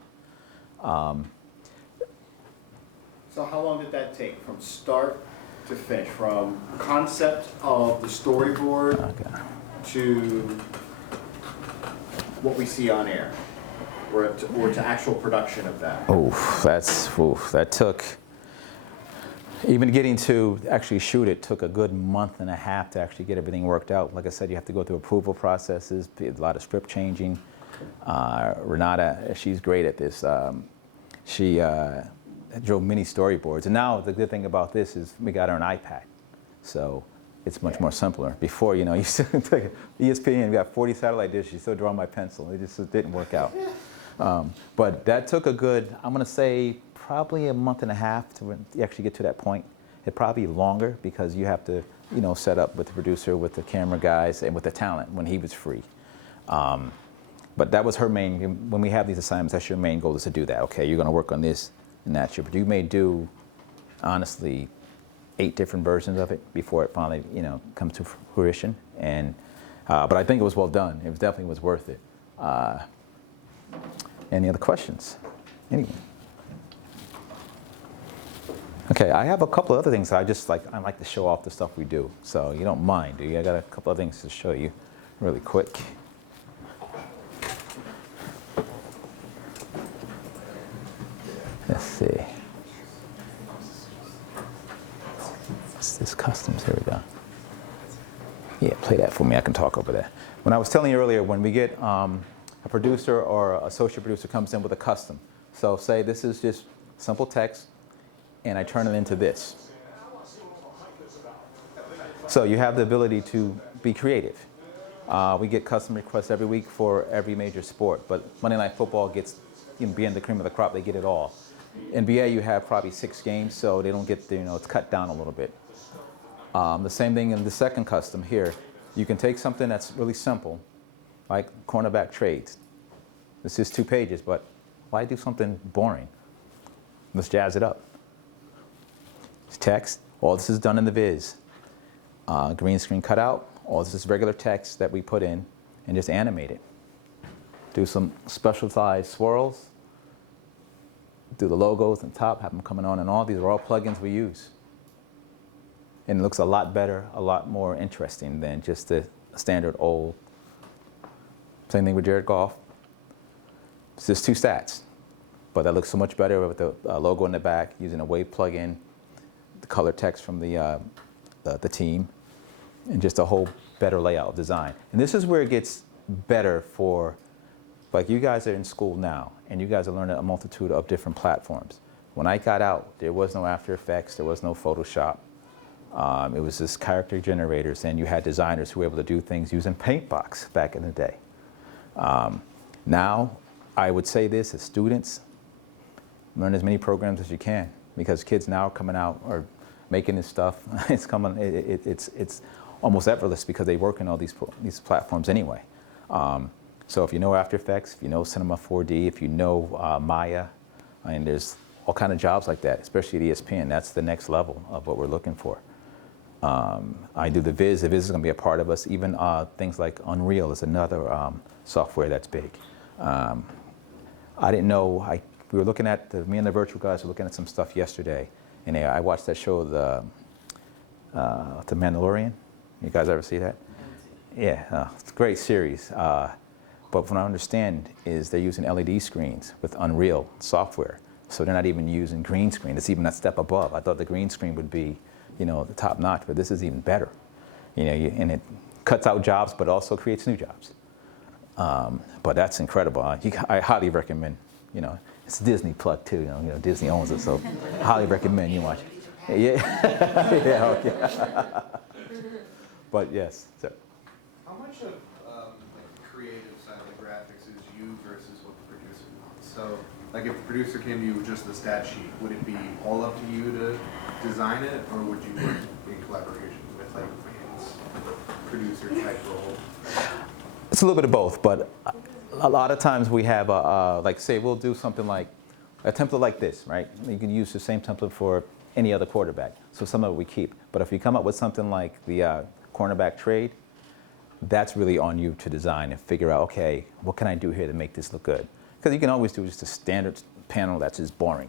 So how long did that take from start to finish, from concept of the storyboard to what we see on air, or to actual production of that? That took, even getting to actually shoot it took a good month and a half to actually get everything worked out. Like I said, you have to go through approval processes, a lot of script changing. Renata, she's great at this. She drove mini storyboards. And now the good thing about this is we got her an iPad. So it's much more simpler. Before, you used to take ESPN, we got 40 satellite dishes, you still draw my pencil. It just didn't work out. But that took a good, I'm going to say, probably a month and a half to actually get to that point. It probably longer because you have to, set up with the producer, with the camera guys, and with the talent when he was free. But that was her main, when we have these assignments, that's your main goal, is to do that. Okay, you're going to work on this and that. But you may do, honestly, 8 different versions of it before it finally, comes to fruition. And, but I think it was well done. It definitely was worth it. Any other questions? Anyone? Okay. Okay, I have a couple of other things I like to show off the stuff we do. So you don't mind, do you? I got a couple of things to show you really quick. Let's see. This customs, here we go. Yeah, play that for me, I can talk over that. When I was telling you earlier, when we get a producer or associate producer comes in with a custom. So say this is just simple text, and I turn it into this. So you have the ability to be creative. We get custom requests every week for every major sport, but Monday Night Football gets, being the cream of the crop, they get it all. NBA, you have probably 6 games, so they don't get, it's cut down a little bit. The same thing in the second custom here. You can take something that's really simple, like cornerback trades. This is 2 pages, but why do something boring? Let's jazz it up. It's text. All this is done in the viz. Green screen cutout. All this is regular text that we put in and just animate it. Do some specialized swirls. Do the logos on top, have them coming on and all. These are all plugins we use. And it looks a lot better, a lot more interesting than just the standard old. Same thing with Jared Goff. It's just 2 stats, but that looks so much better with the logo in the back, using a Wave plugin, the color text from the team, and just a whole better layout design. And this is where it gets better for, like, you guys are in school now, and you guys are learning a multitude of different platforms. When I got out, there was no After Effects, there was no Photoshop. It was just character generators, and you had designers who were able to do things using Paintbox back in the day. Now, I would say this as students, learn as many programs as you can, because kids now are coming out or making this stuff. It's coming. It's almost effortless because they work in all these platforms anyway. So if you know After Effects, if you know Cinema 4D, if you know Maya, and there's all kind of jobs like that, especially at ESPN. That's the next level of what we're looking for. I do the Viz. The Viz is going to be a part of us. Even things like Unreal is another software that's big. I didn't know. We were looking at, me and the virtual guys were looking at some stuff yesterday, and I watched that show, the Mandalorian. You guys ever see that? Yeah, it's a great series. But from what I understand is they're using LED screens with Unreal software. So they're not even using green screen. It's even a step above. I thought the green screen would be, the top notch, but this is even better. And it cuts out jobs, but also creates new jobs. But that's incredible. I highly recommend. It's a Disney plug too. Disney owns it, so highly recommend you watch it. Yeah, yeah, okay. But yes. So. How much of the creative side of the graphics is you versus what the producer wants? So, like, if the producer came to you with just the stat sheet, would it be all up to you to design it, or would you work in collaboration with, like, producer type role? It's a little bit of both, but a lot of times we have like, say we'll do something like a template like this, right? You can use the same template for any other quarterback. So some of it we keep. But if you come up with something like the cornerback trade, that's really on you to design and figure out, okay, what can I do here to make this look good? Because you can always do just a standard panel that's just boring.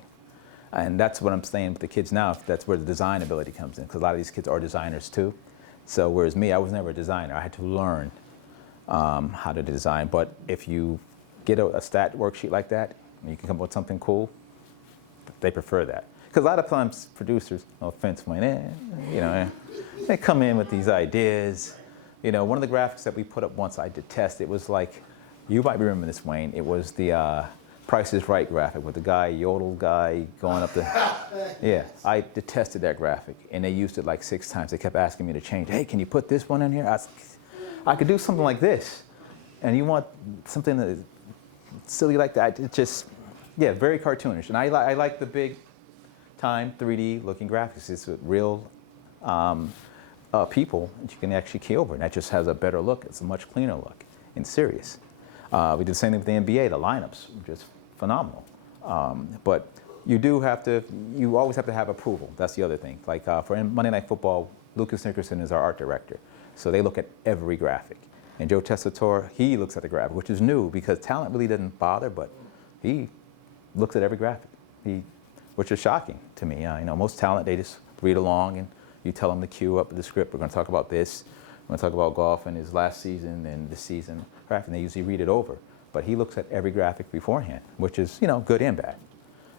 And that's what I'm saying with the kids now. That's where the design ability comes in, because a lot of these kids are designers too. So whereas me, I was never a designer. I had to learn how to design. But if you get a stat worksheet like that, and you can come up with something cool, they prefer that. Because a lot of times producers, no offense, they come in with these ideas. One of the graphics that we put up once I did test, it was like, you might remember this, Wayne, it was the Price is Right graphic with the guy, yodel guy going up the, yeah, I detested that graphic, and they used it like 6 times. They kept asking me to change. Hey, can you put this one in here? I could do something like this, and you want something that is silly like that. It just, yeah, very cartoonish. And I like the big time 3D looking graphics. It's with real people that you can actually key over, and that just has a better look. It's a much cleaner look and serious. We did the same thing with the NBA. The lineups were just phenomenal. But you always have to have approval. That's the other thing. Like for Monday Night Football, Lucas Nickerson is our art director. So they look at every graphic. And Joe Tessitore, he looks at the graphic, which is new because talent really doesn't bother, but he looks at every graphic. which is shocking to me. You know, most talent, they just read along and you tell them to cue up the script. We're going to talk about this. We're going to talk about golf and his last season and this season, and they usually read it over. But he looks at every graphic beforehand, which is, you know, good and bad.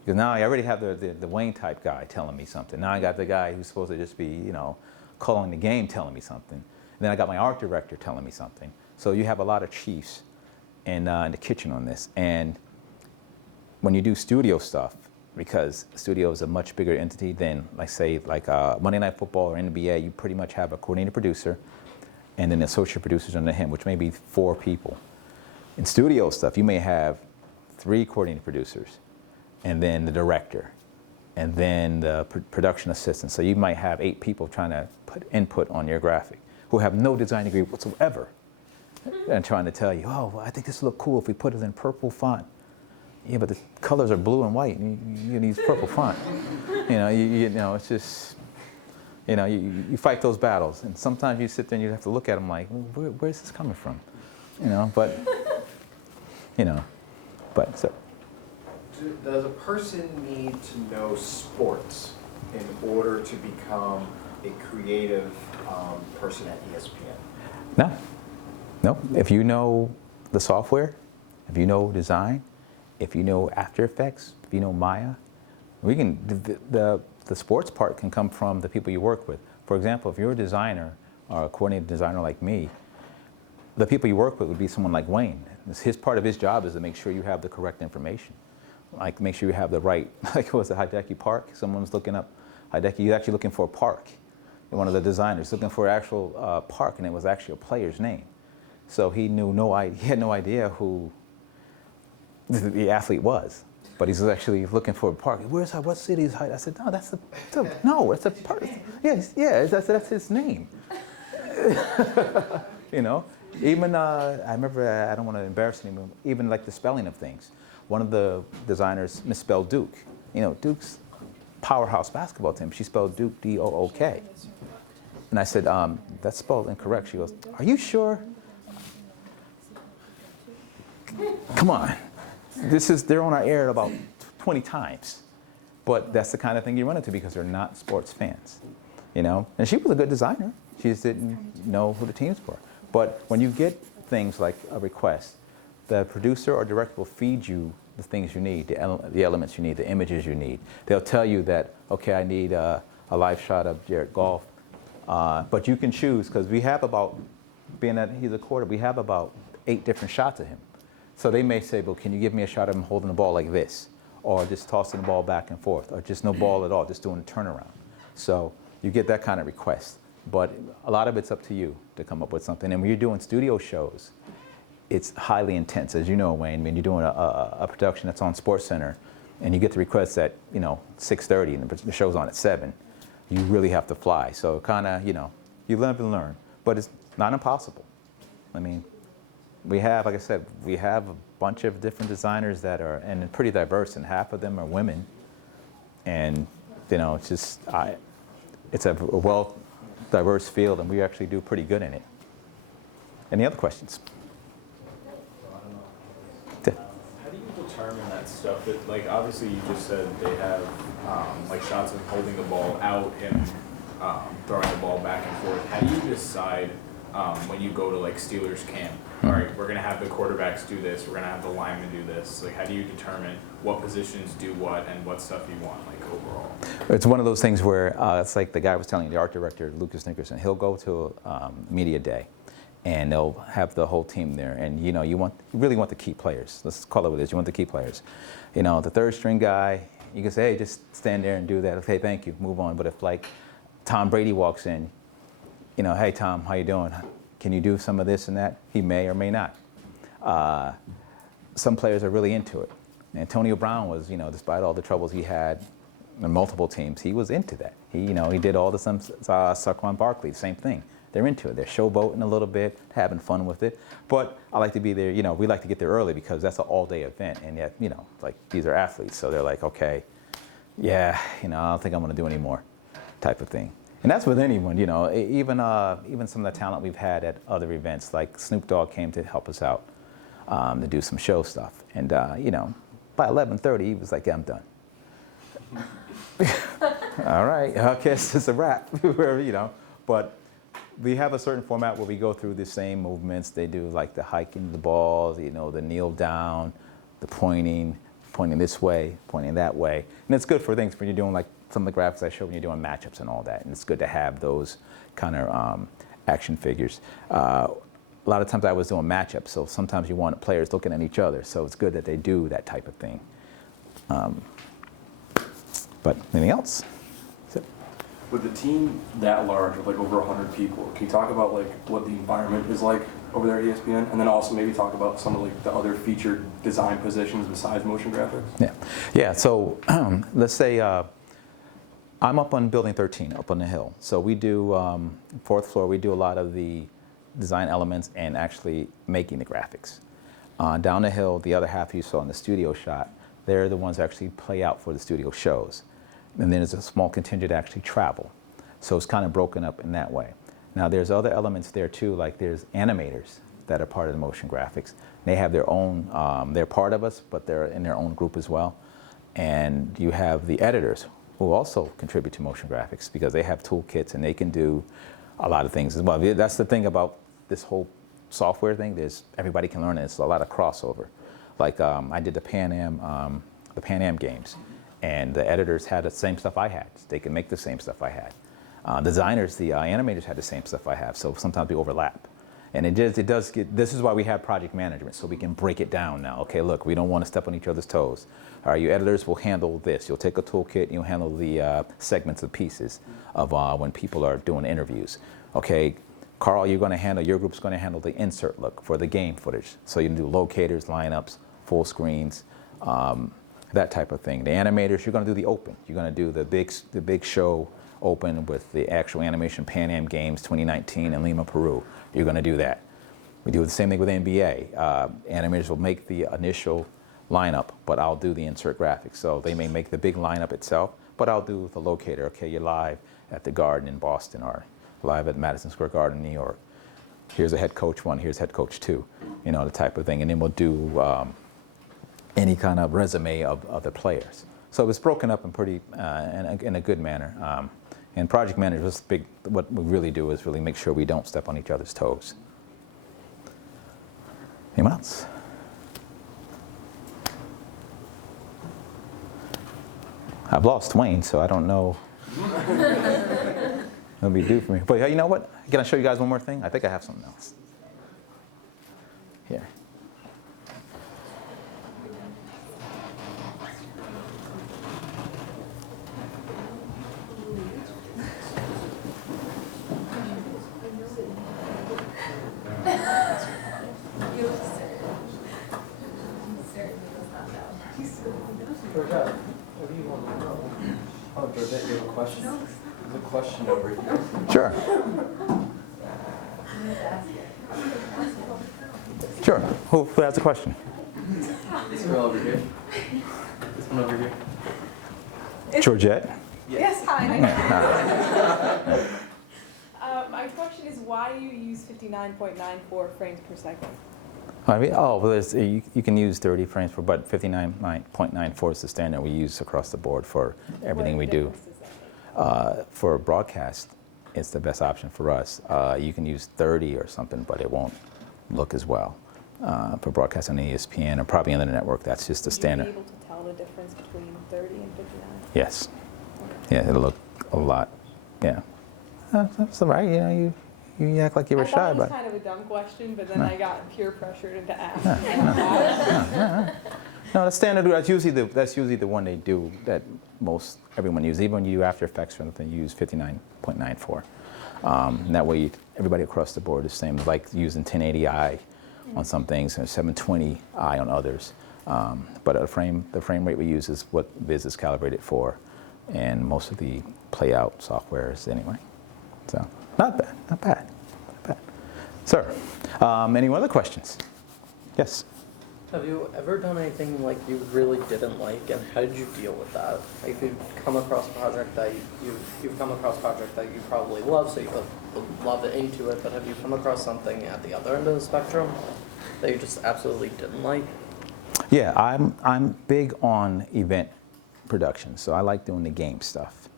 Because now I already have the Wayne type guy telling me something. Now I got the guy who's supposed to just be, you know, calling the game telling me something. And then I got my art director telling me something. So you have a lot of chiefs in the kitchen on this. And when you do studio stuff, because studio is a much bigger entity than, like Monday Night Football or NBA, you pretty much have a coordinating producer and then associate producers under him, which may be 4 people. In studio stuff, you may have 3 coordinating producers, and then the director, and then the production assistant. So you might have 8 people trying to put input on your graphic who have no design degree whatsoever, and trying to tell you, oh, well, I think this will look cool if we put it in purple font. Yeah, but the colors are blue and white, and you need purple font. You know, it's just, you know, you fight those battles, and sometimes you sit there and you have to look at them like, well, where's this coming from? You know, but, you know, but so. Does a person need to know sports in order to become a creative person at ESPN? No. No. If you know the software, if you know design, if you know After Effects, if you know Maya, we can, the sports part can come from the people you work with. For example, if you're a designer or a coordinated designer like me, the people you work with would be someone like Wayne. His part of his job is to make sure you have the correct information. Like make sure you have the right, like it was a Hideki Park. Someone was looking up Hideki, he's actually looking for a park. And one of the designers looking for an actual park, and it was actually a player's name. So he he had no idea who the athlete was, but he's actually looking for a park. What city is Hideki? I said, no, that's a park. Yeah, that's his name. You know, even I remember, I don't want to embarrass anyone, even like the spelling of things. One of the designers misspelled Duke. You know, Duke's powerhouse basketball team. She spelled Duke, D-O-O-K. And I said, that's spelled incorrect. She goes, are you sure? Come on. They're on our air about 20 times. But that's the kind of thing you run into because they're not sports fans. You know? And she was a good designer. She just didn't know who the teams were. But when you get things like a request, the producer or director will feed you the things you need, the elements you need, the images you need. They'll tell you that, okay, I need a live shot of Jared Goff. But you can choose, because we have about, being that he's a quarter, we have about 8 different shots of him. So they may say, well, can you give me a shot of him holding the ball like this? Or just tossing the ball back and forth, or just no ball at all, just doing a turnaround. So you get that kind of request. But a lot of it's up to you to come up with something. And when you're doing studio shows, it's highly intense, as you know, Wayne. When you're doing a production that's on SportsCenter, and you get the request at 6:30, and the show's on at 7, you really have to fly. So kind of, you live and learn, but it's not impossible. I mean, we have, like I said, we have a bunch of different designers that are, and pretty diverse, and half of them are women. And it's just, it's a well diverse field, and we actually do pretty good in it. Any other questions? How do you determine that stuff? Like, obviously, you just said they have like shots of holding the ball out and throwing the ball back and forth. How do you decide when you go to like Steelers camp? All right, we're gonna have the quarterbacks do this. We're gonna have the linemen do this. Like, how do you determine what positions do what and what stuff you want, like overall? It's one of those things where it's like the guy was telling you, the art director, Lucas Nickerson. He'll go to a media day, and they'll have the whole team there. And you really want the key players. Let's call it what it is. You want the key players. The third string guy, you can say, hey, just stand there and do that. Okay, thank you, move on. But if like Tom Brady walks in, hey Tom, how you doing? Can you do some of this and that? He may or may not. Some players are really into it. Antonio Brown was, despite all the troubles he had in multiple teams, he was into that. He did all the Saquon Barkley, same thing. They're into it. They're showboating a little bit, having fun with it. But I like to be there. We like to get there early because that's an all-day event, and yet, like these are athletes, so they're like, okay, yeah, I don't think I'm going to do any more, type of thing. And that's with anyone, even some of the talent we've had at other events, like Snoop Dogg came to help us out to do some show stuff. And, by 11:30, he was like, yeah, I'm done. All right, I guess it's a wrap, you know. But we have a certain format where we go through the same movements. They do like the hiking the ball, you know, the kneel down, the pointing this way, pointing that way. And it's good for things when you're doing like some of the graphics I showed when you're doing matchups and all that. And it's good to have those kind of action figures. A lot of times I was doing matchups, so sometimes you want players looking at each other. So it's good that they do that type of thing. But anything else? With a team that large, with like over 100 people, can you talk about like what the environment is like over there at ESPN, and then also maybe talk about some of like the other featured design positions besides motion graphics? Yeah. So let's say I'm up on building 13, up on the hill. So we do fourth floor. We do a lot of the design elements and actually making the graphics. Down the hill, the other half you saw in the studio shot, they're the ones that actually play out for the studio shows. And then there's a small contingent that actually travel. So it's kind of broken up in that way. Now there's other elements there too, like there's animators that are part of the motion graphics. They have their own, they're part of us, but they're in their own group as well. And you have the editors who also contribute to motion graphics because they have toolkits and they can do a lot of things as well. That's the thing about this whole software thing, everybody can learn it. It's a lot of crossover. Like I did the Pan Am games. And the editors had the same stuff I had. They could make the same stuff I had. Designers, the animators had the same stuff I have, so sometimes we overlap. And it does get, this is why we have project management, so we can break it down now. Okay, look, we don't want to step on each other's toes. All right, you editors will handle this. You'll take a toolkit and you'll handle the segments of pieces of when people are doing interviews. Okay, Carl, your group's going to handle the insert look for the game footage. So you can do locators, lineups, full screens, that type of thing. The animators, you're going to do the open. You're going to do the big show open with the actual animation Pan Am Games 2019 in Lima, Peru. You're going to do that. We do the same thing with NBA. Animators will make the initial lineup, but I'll do the insert graphics. So they may make the big lineup itself, but I'll do the locator. Okay, you're live at the Garden in Boston or live at Madison Square Garden in New York. Here's a head coach 1, here's head coach 2, you know, the type of thing. And then we'll do any kind of resume of the players. So it's broken up in pretty in a good manner. And project managers, what we really do is really make sure we don't step on each other's toes. Anyone else? I've lost Wayne, so I don't know what we do for me. But you know what? Can I show you guys one more thing? I think I have something else. Here. Georgette, what do you want to know? Oh, Georgette, you have a question? There's a question over here. Sure. Sure. Who has a question? This girl over here. This one over here. Georgette? Yes, hi. My question is why you use 59.94 frames per second? Well, you can use 30 frames per, but 59.94 is the standard we use across the board for everything we do. For broadcast, it's the best option for us. You can use 30 or something, but it won't look as well. For broadcast on ESPN or probably on the network, that's just the standard. Are you able to tell the difference between 30 and 59? Yes. Yeah, it'll look a lot. Yeah. That's all right. You know, you act like you were shy, I thought it was but kind of a dumb question, but then No. I got peer pressured into asking. No, the standard. That's usually the one they do that most everyone uses. Even when you do After Effects or anything, you use 59.94. And that way, everybody across the board is the same. Like using 1080i on some things and 720i on others. But the frame rate we use is what Viz is calibrated for, and most of the playout software is anyway. So not bad, not bad, not bad. Sir, any other questions? Yes. Have you ever done anything like you really didn't like, and how did you deal with that? Like you've come across a project that you've come across a project that you probably love, so you put love into it. But have you come across something at the other end of the spectrum that you just absolutely didn't like? Yeah, I'm big on event production, so I like doing the game stuff.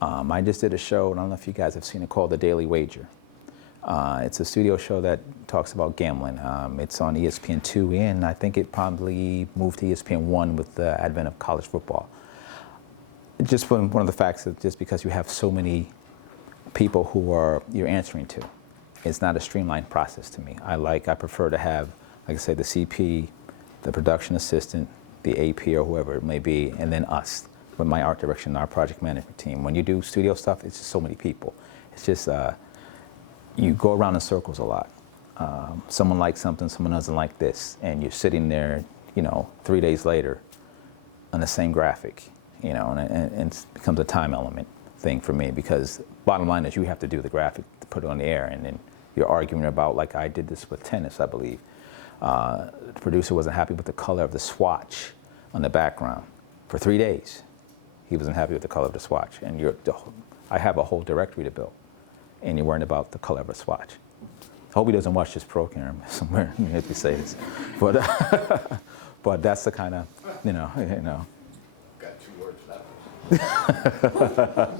I just did a show, and I don't know if you guys have seen it, called The Daily Wager. It's a studio show that talks about gambling. It's on ESPN2, and I think it probably moved to ESPN1 with the advent of college football. Just one of the facts that just because you have so many people who you're answering to, it's not a streamlined process to me. I prefer to have, like I say, the CP, the production assistant, the AP or whoever it may be, and then us with my art direction, our project management team. When you do studio stuff, it's just so many people. It's just, you go around in circles a lot. Someone likes something, someone doesn't like this, and you're sitting there, 3 days later on the same graphic, and it becomes a time element thing for me, because bottom line is you have to do the graphic to put it on the air, and then you're arguing about, like I did this with tennis, I believe. The producer wasn't happy with the color of the swatch on the background for 3 days. He wasn't happy with the color of the swatch, and I have a whole directory to build, and you're worrying about the color of a swatch. I hope he doesn't watch this program somewhere. If you say this, but but that's the kind of Got 2 words for that.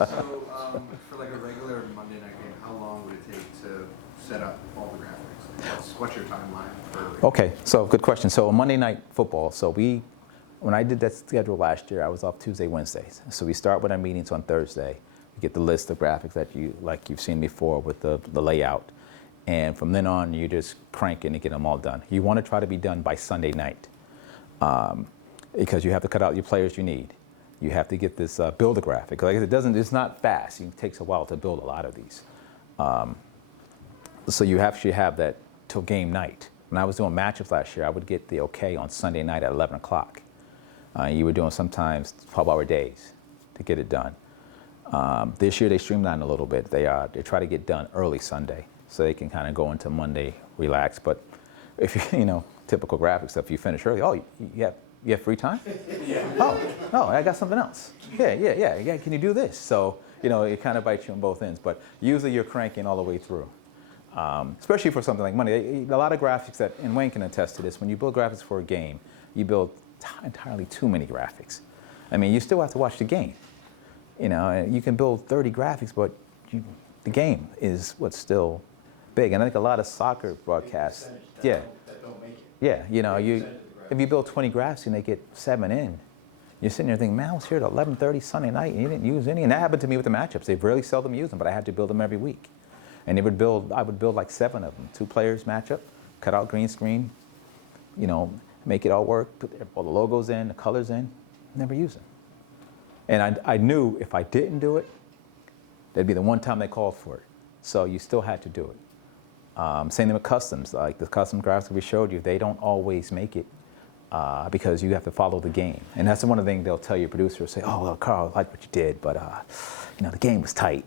So, for like a regular Monday night game, how long would it take to set up all the graphics? What's your timeline for? Okay, so good question. So Monday night football. So when I did that schedule last year, I was off Tuesday, Wednesdays. So we start with our meetings on Thursday. We get the list of graphics that you've seen before with the layout. And from then on, you just crank in and get them all done. You want to try to be done by Sunday night because you have to cut out your players you need. You have to get this build a graphic. Like it's not fast. It takes a while to build a lot of these. So you actually have that till game night. When I was doing matchups last year, I would get the okay on Sunday night at 11 o'clock. You were doing sometimes 12-hour days to get it done. This year they streamlined a little bit. They try to get done early Sunday so they can kind of go into Monday, relax. But if typical graphic stuff, you finish early. Oh, you have free time? Yeah. Oh, I got something else. Yeah. Can you do this? So it kind of bites you on both ends. But usually you're cranking all the way through. Especially for something like Monday. A lot of graphics and Wayne can attest to this. When you build graphics for a game, you build entirely too many graphics. I mean, you still have to watch the game. You can build 30 graphics, but the game is what's still big. And I think a lot of soccer broadcasts, that don't make it. Yeah, if you build 20 graphics and they get 7 in, you're sitting there thinking, man, I was here at 11:30 Sunday night and you didn't use any. And that happened to me with the matchups. They really seldom use them, but I had to build them every week. And I would build like 7 of them, 2 players matchup, cut out green screen, make it all work, put all the logos in, the colors in, never use them. And I knew if I didn't do it, that'd be the one time they called for it. So you still had to do it. Same thing with customs, like the custom graphics we showed you, they don't always make it because you have to follow the game. And that's one of the things they'll tell your producer, say, oh, well, Carl, I like what you did, but the game was tight.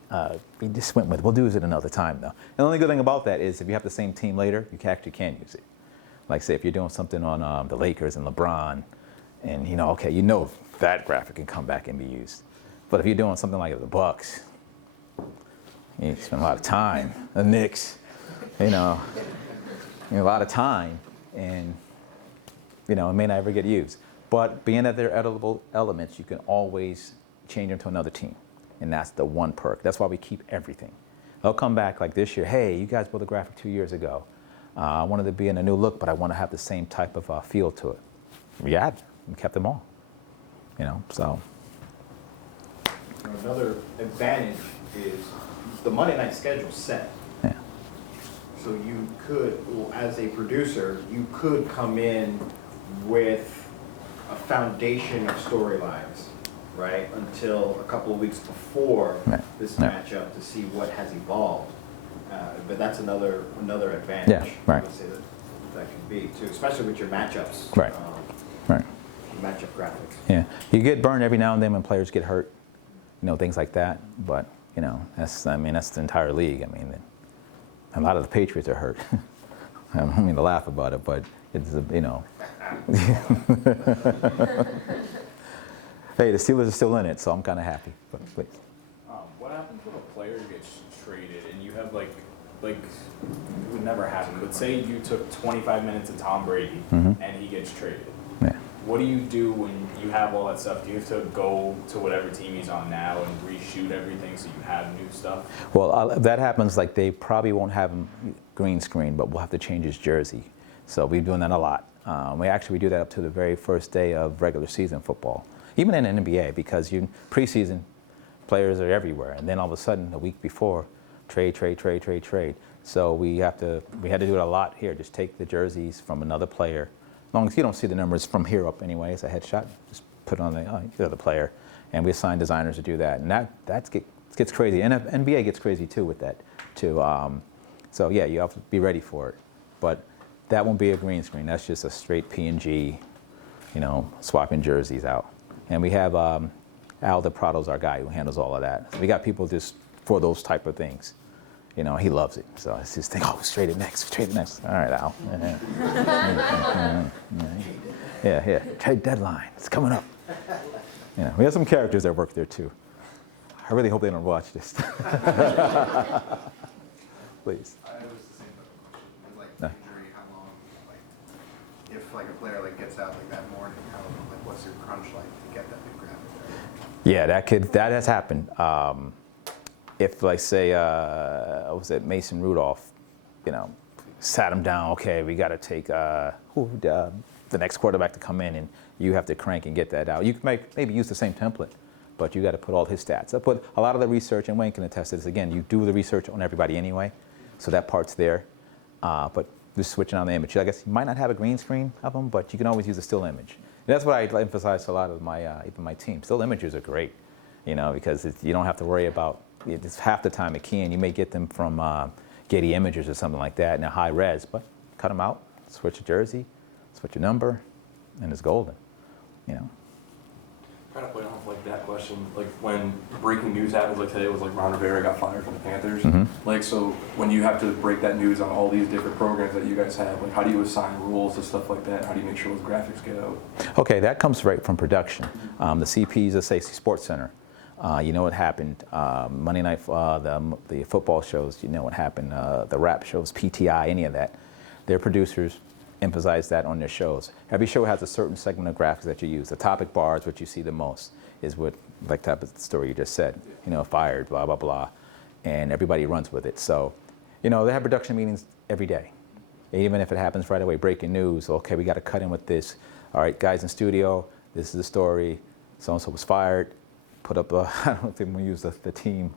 We just went with it. We'll do it another time, though. And the only good thing about that is if you have the same team later, you actually can use it. Like, say, if you're doing something on the Lakers and LeBron, and that graphic can come back and be used. But if you're doing something like the Bucks, you spend a lot of time. The Knicks, a lot of time, and it may not ever get used. But being that they're editable elements, you can always change them to another team, and that's the one perk. That's why we keep everything. They'll come back like this year. Hey, you guys built a graphic 2 years ago. I wanted to be in a new look, but I want to have the same type of feel to it. We kept them all. So. Another advantage is the Monday night schedule's set. Yeah. So you could, as a producer, you could come in with a foundation of storylines, right, until a couple of weeks before this matchup to see what has evolved. But that's another advantage. Yeah, right. I would say that can be too, especially with your matchups. Right. Right. Matchup graphics. Yeah, you get burned every now and then when players get hurt, things like that. But that's the entire league. A lot of the Patriots are hurt. I don't mean to laugh about it, but it's Hey, the Steelers are still in it, so I'm kind of happy. But please. What happens when a player gets traded and you have like it would never happen, but say you took 25 minutes of Tom Brady and he gets traded. Yeah. what do you do when you have all that stuff? Do you have to go to whatever team he's on now and reshoot everything so you have new stuff? Well, that happens, like they probably won't have him green screen, but we'll have to change his jersey. So we're doing that a lot. We do that up to the very first day of regular season football, even in the NBA, because preseason players are everywhere, and then all of a sudden, the week before, trade. So we had to do it a lot here. Just take the jerseys from another player. As long as you don't see the numbers from here up anyway, it's a headshot. Just put it on the other player, and we assign designers to do that. And that gets crazy. And NBA gets crazy too with that too. So yeah, you have to be ready for it. But that won't be a green screen. That's just a straight PNG, swapping jerseys out. And we have Al DePrado's our guy who handles all of that. So we got people just for those type of things. He loves it. So it's just think, straight it next. All right, Al. Yeah. Trade deadline. It's coming up. We have some characters that work there too. I really hope they don't watch this. Please. It was the same question. Like injury, how long? Like, if a player gets out that morning, what's your crunch like to get that new graphic? Yeah, that has happened. If say was it Mason Rudolph, sat him down. Okay, we got to take the next quarterback to come in, and you have to crank and get that out. You can maybe use the same template, but you got to put all his stats. But a lot of the research, and Wayne can attest to this. Again, you do the research on everybody anyway, so that part's there. But just switching on the image. I guess you might not have a green screen of them, but you can always use a still image. And that's what I emphasize to a lot of even my team. Still images are great, because you don't have to worry about. It's half the time at Key, and you may get them from Getty Images or something like that, and they're high res, but cut them out, switch a jersey, switch a number, and it's golden. Trying to play off that question, when breaking news happens, today it was Ron Rivera got fired from the Panthers. Mm-hmm. So when you have to break that news on all these different programs that you guys have, how do you assign rules and stuff like that? How do you make sure those graphics get out? Okay, that comes right from production. The CPs, let's say Sports Center. What happened. Monday night, the football shows, what happened. The rap shows, PTI, any of that. Their producers emphasize that on their shows. Every show has a certain segment of graphics that you use. The topic bars, what you see the most, is what, type of story you just said. Fired, blah, blah, blah. And everybody runs with it. So, they have production meetings every day. Even if it happens right away, breaking news, okay, we got to cut in with this. All right, guys in studio, this is the story. So-and-so was fired. Put up, I don't think we use the team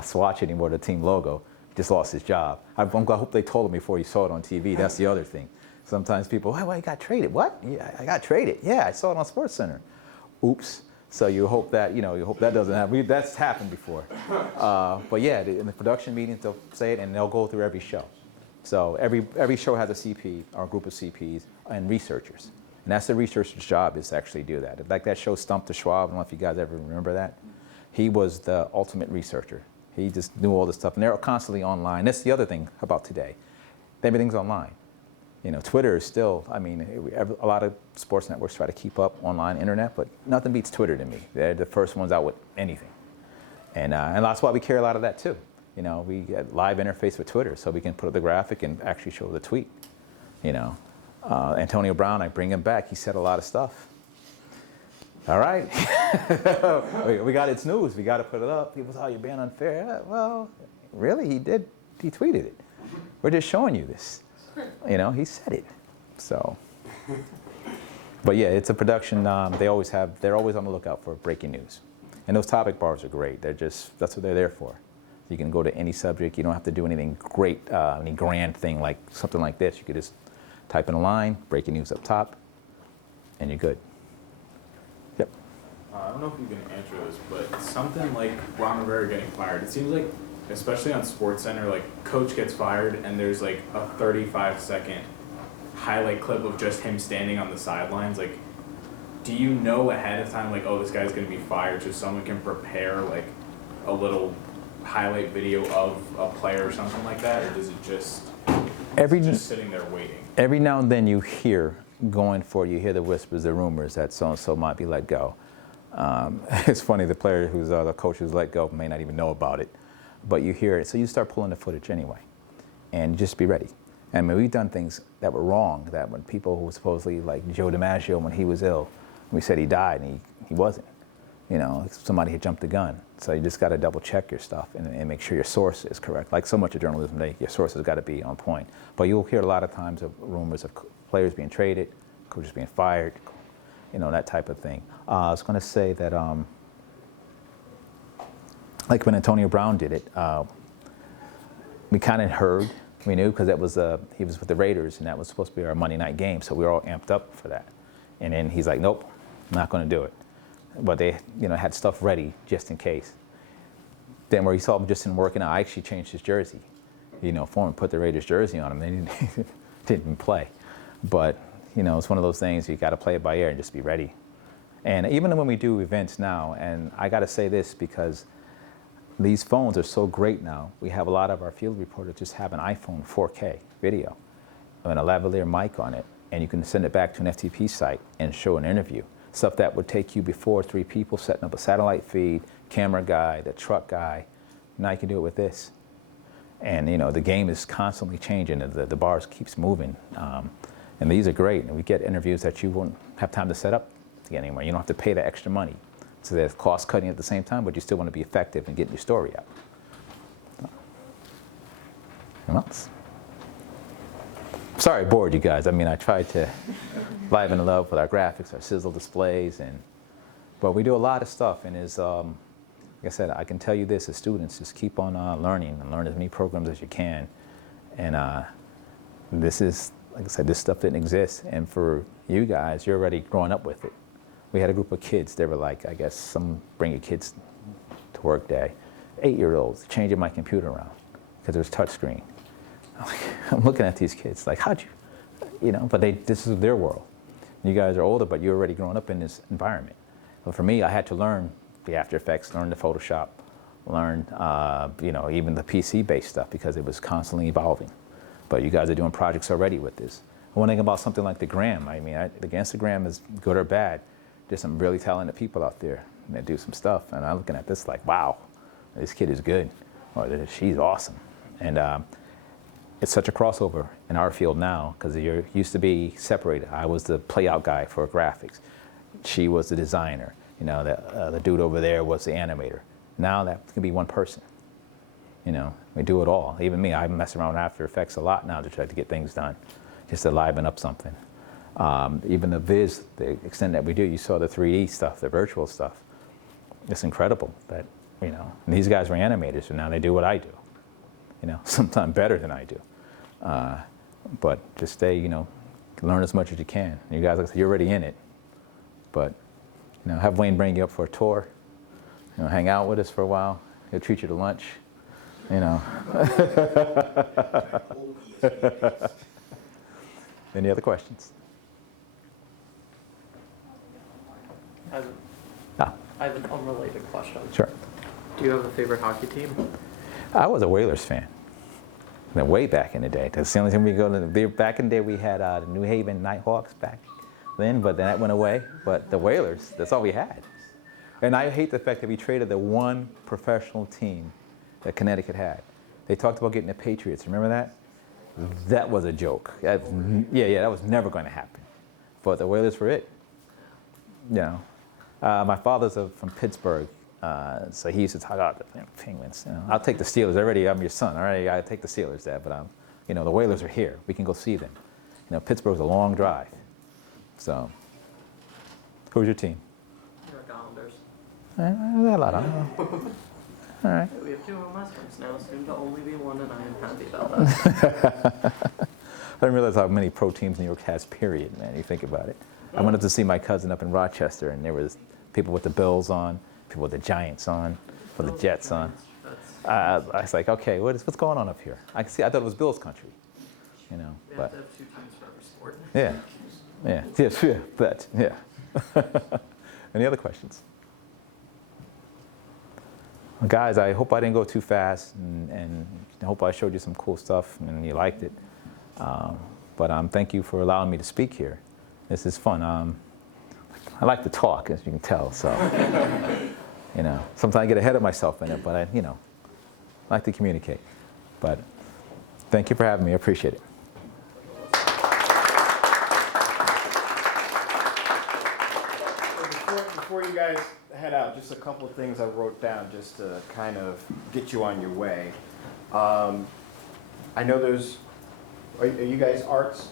swatch anymore, the team logo. Just lost his job. I hope they told him before he saw it on TV. That's the other thing. Sometimes people, well, I got traded. What? Yeah, I got traded. Yeah, I saw it on SportsCenter. Oops. So you hope that doesn't happen. That's happened before. But yeah, in the production meetings, they'll say it, and they'll go through every show. So every show has a CP, or a group of CPs, and researchers. And that's the researcher's job, is to actually do that. Like that show Stump the Schwab, I don't know if you guys ever remember that. He was the ultimate researcher. He just knew all this stuff, and they're constantly online. That's the other thing about today. Everything's online. Twitter is still, a lot of sports networks try to keep up online internet, but nothing beats Twitter to me. They're the first ones out with anything. And that's why we carry a lot of that too. We get live interface with Twitter, so we can put up the graphic and actually show the tweet. Antonio Brown, I bring him back. He said a lot of stuff. All right. we got its news. We got to put it up. People say, you're being unfair. Well, really, he did. He tweeted it. We're just showing you this. He said it. So, but yeah, it's a production. They're always on the lookout for breaking news. And those topic bars are great. That's what they're there for. You can go to any subject. You don't have to do anything great, any grand thing like something like this. You could just type in a line, breaking news up top, and you're good. Yep. I don't know if you can answer this, but something like Ron Rivera getting fired, it seems like, especially on SportsCenter, coach gets fired and there's a 35-second highlight clip of just him standing on the sidelines. Do you know ahead of time, this guy's going to be fired, so someone can prepare a little highlight video of a player or something like that, or does it just sitting there waiting? Every now and then you hear you hear the whispers, the rumors that so-and-so might be let go. It's funny, the player the coach who's let go may not even know about it, but you hear it, so you start pulling the footage anyway, and just be ready. And I mean, we've done things that were wrong, that when people who were supposedly, like Joe DiMaggio, when he was ill, we said he died, and he wasn't. You know, somebody had jumped the gun. So you just got to double check your stuff and make sure your source is correct. Like so much of journalism today, your source has got to be on point. But you'll hear a lot of times of rumors of players being traded, coaches being fired, you know, that type of thing. I was going to say that, like when Antonio Brown did it, we kind of heard, we knew, because that was he was with the Raiders, and that was supposed to be our Monday night game, so we were all amped up for that. And then he's like, nope, I'm not going to do it. But they, you know, had stuff ready just in case. Then where he saw him just in working out, I actually changed his jersey, you know, for him, put the Raiders jersey on him. They didn't play. But, you know, it's one of those things, you got to play it by ear and just be ready. And even when we do events now, and I got to say this because these phones are so great now, we have a lot of our field reporters just have an iPhone 4K video and a lavalier mic on it, and you can send it back to an FTP site and show an interview. Stuff that would take you before 3 people setting up a satellite feed, camera guy, the truck guy. Now you can do it with this. And you know, the game is constantly changing, and the bars keeps moving. And these are great, and we get interviews that you won't have time to set up to get anywhere. You don't have to pay the extra money. So there's cost cutting at the same time, but you still want to be effective and get your story out. What else? Sorry I bored you guys. I mean, I tried to liven it up with our graphics, our sizzle displays, but we do a lot of stuff, and is like I said, I can tell you this as students, just keep on learning and learn as many programs as you can. And this is, like I said, this stuff didn't exist, and for you guys, you're already growing up with it. We had a group of kids, they were like, I guess some bring your kids to work day, 8-year-olds changing my computer around because there's touchscreen. I'm looking at these kids like, how'd you know, but this is their world. You guys are older, but you're already growing up in this environment. But for me, I had to learn the After Effects, learn the Photoshop, learn, you know, even the PC-based stuff because it was constantly evolving. But you guys are doing projects already with this. And one thing about something like the Gram, I mean, the Instagram is good or bad. There's some really talented people out there that do some stuff. And I'm looking at this like, wow, this kid is good, or she's awesome. And it's such a crossover in our field now because you used to be separated. I was the playout guy for graphics. She was the designer. You know, the dude over there was the animator. Now that can be one person. You know, we do it all. Even me, I mess around with After Effects a lot now to try to get things done, just to liven up something. Even the viz, the extent that we do, you saw the 3D stuff, the virtual stuff. It's incredible that, you know, and these guys were animators, and now they do what I do. You know, sometimes better than I do. But just stay, you know, learn as much as you can. You guys, like I said, you're already in it. But, you know, have Wayne bring you up for a tour. You know, hang out with us for a while. He'll treat you to lunch. You know. Any other questions? I have an unrelated question. Sure. Do you have a favorite hockey team? I was a Whalers fan. Way back in the day. That's the only thing we go to. Back in the day, we had the New Haven Nighthawks back then, but then that went away. But the Whalers, that's all we had. And I hate the fact that we traded the one professional team that Connecticut had. They talked about getting the Patriots. Remember that? That was a joke. That was never going to happen. But the Whalers were it. You know, my father's from Pittsburgh. So he used to talk about the Penguins. You know, I'll take the Steelers. Already, I'm your son. All right, I take the Steelers there. But you know, the Whalers are here. We can go see them. You know, Pittsburgh's a long drive. So, who's your team? New York Islanders. A lot of All right. We have 2 home Westerns now, soon to only be 1, and I am happy about that. I didn't realize how many pro teams New York has. Period, man. You think about it. I went up to see my cousin up in Rochester, and there was people with the Bills on. People with the Giants on, with the Jets on. I was like, okay, what's going on up here? I thought it was Bills country, you know. We but have to have 2 teams for every sport. Yeah. Any other questions? Well, guys, I hope I didn't go too fast, and I hope I showed you some cool stuff and you liked it. But thank you for allowing me to speak here. This is fun. I like to talk, as you can tell, so, you know, sometimes I get ahead of myself in it, but I like to communicate. But thank you for having me. I appreciate it. before you guys head out, just a couple of things I wrote down just to kind of get you on your way. I know there's, are you guys arts?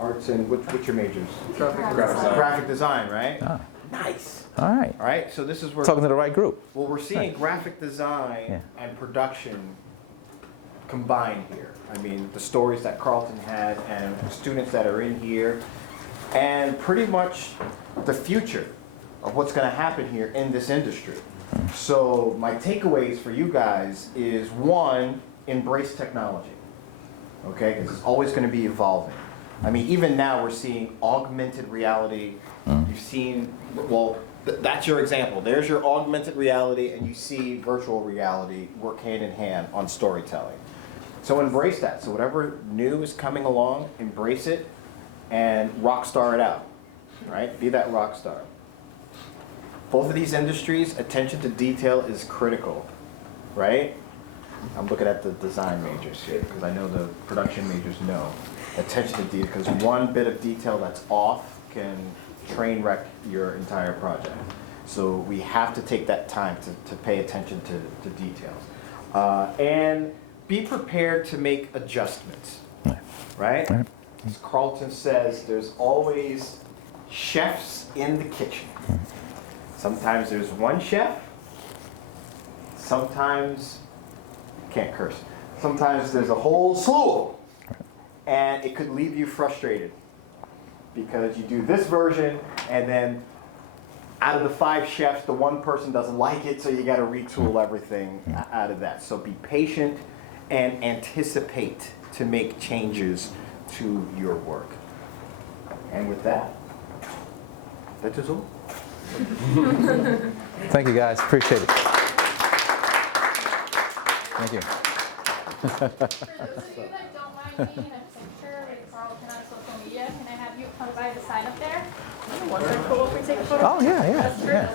Arts and what's your majors? Graphic design, right? Ah. Nice. All right. All right, so this is where. Talking to the right group. Well, we're seeing graphic design and production combined here. I mean, the stories that Carlton had and the students that are in here, and pretty much the future of what's going to happen here in this industry. So my takeaways for you guys is, one, embrace technology, okay? Because it's always going to be evolving. I mean, even now we're seeing augmented reality. You've seen, well, that's your example. There's your augmented reality, and you see virtual reality work hand in hand on storytelling. So embrace that. So whatever new is coming along, embrace it and rock star it out, right? Be that rock star. Both of these industries, attention to detail is critical, right? I'm looking at the design majors here because I know the production majors know. Attention to detail, because one bit of detail that's off can train wreck your entire project. So we have to take that time to pay attention to details. And be prepared to make adjustments, right? As Carlton says, there's always chefs in the kitchen. Sometimes there's one chef, sometimes, can't curse, sometimes there's a whole slew of them. And it could leave you frustrated because you do this version and then out of the 5 chefs, the one person doesn't like it, so you got to retool everything out of that. So be patient and anticipate to make changes to your work. And with that, that is all. Thank you, guys. Appreciate it. Thank you. For those of you that don't mind being in a picture with Carlton on social media, can I have you come by the sign up there? Once they're cool, if we take a photo. Oh, yeah, yeah, That's true. yeah.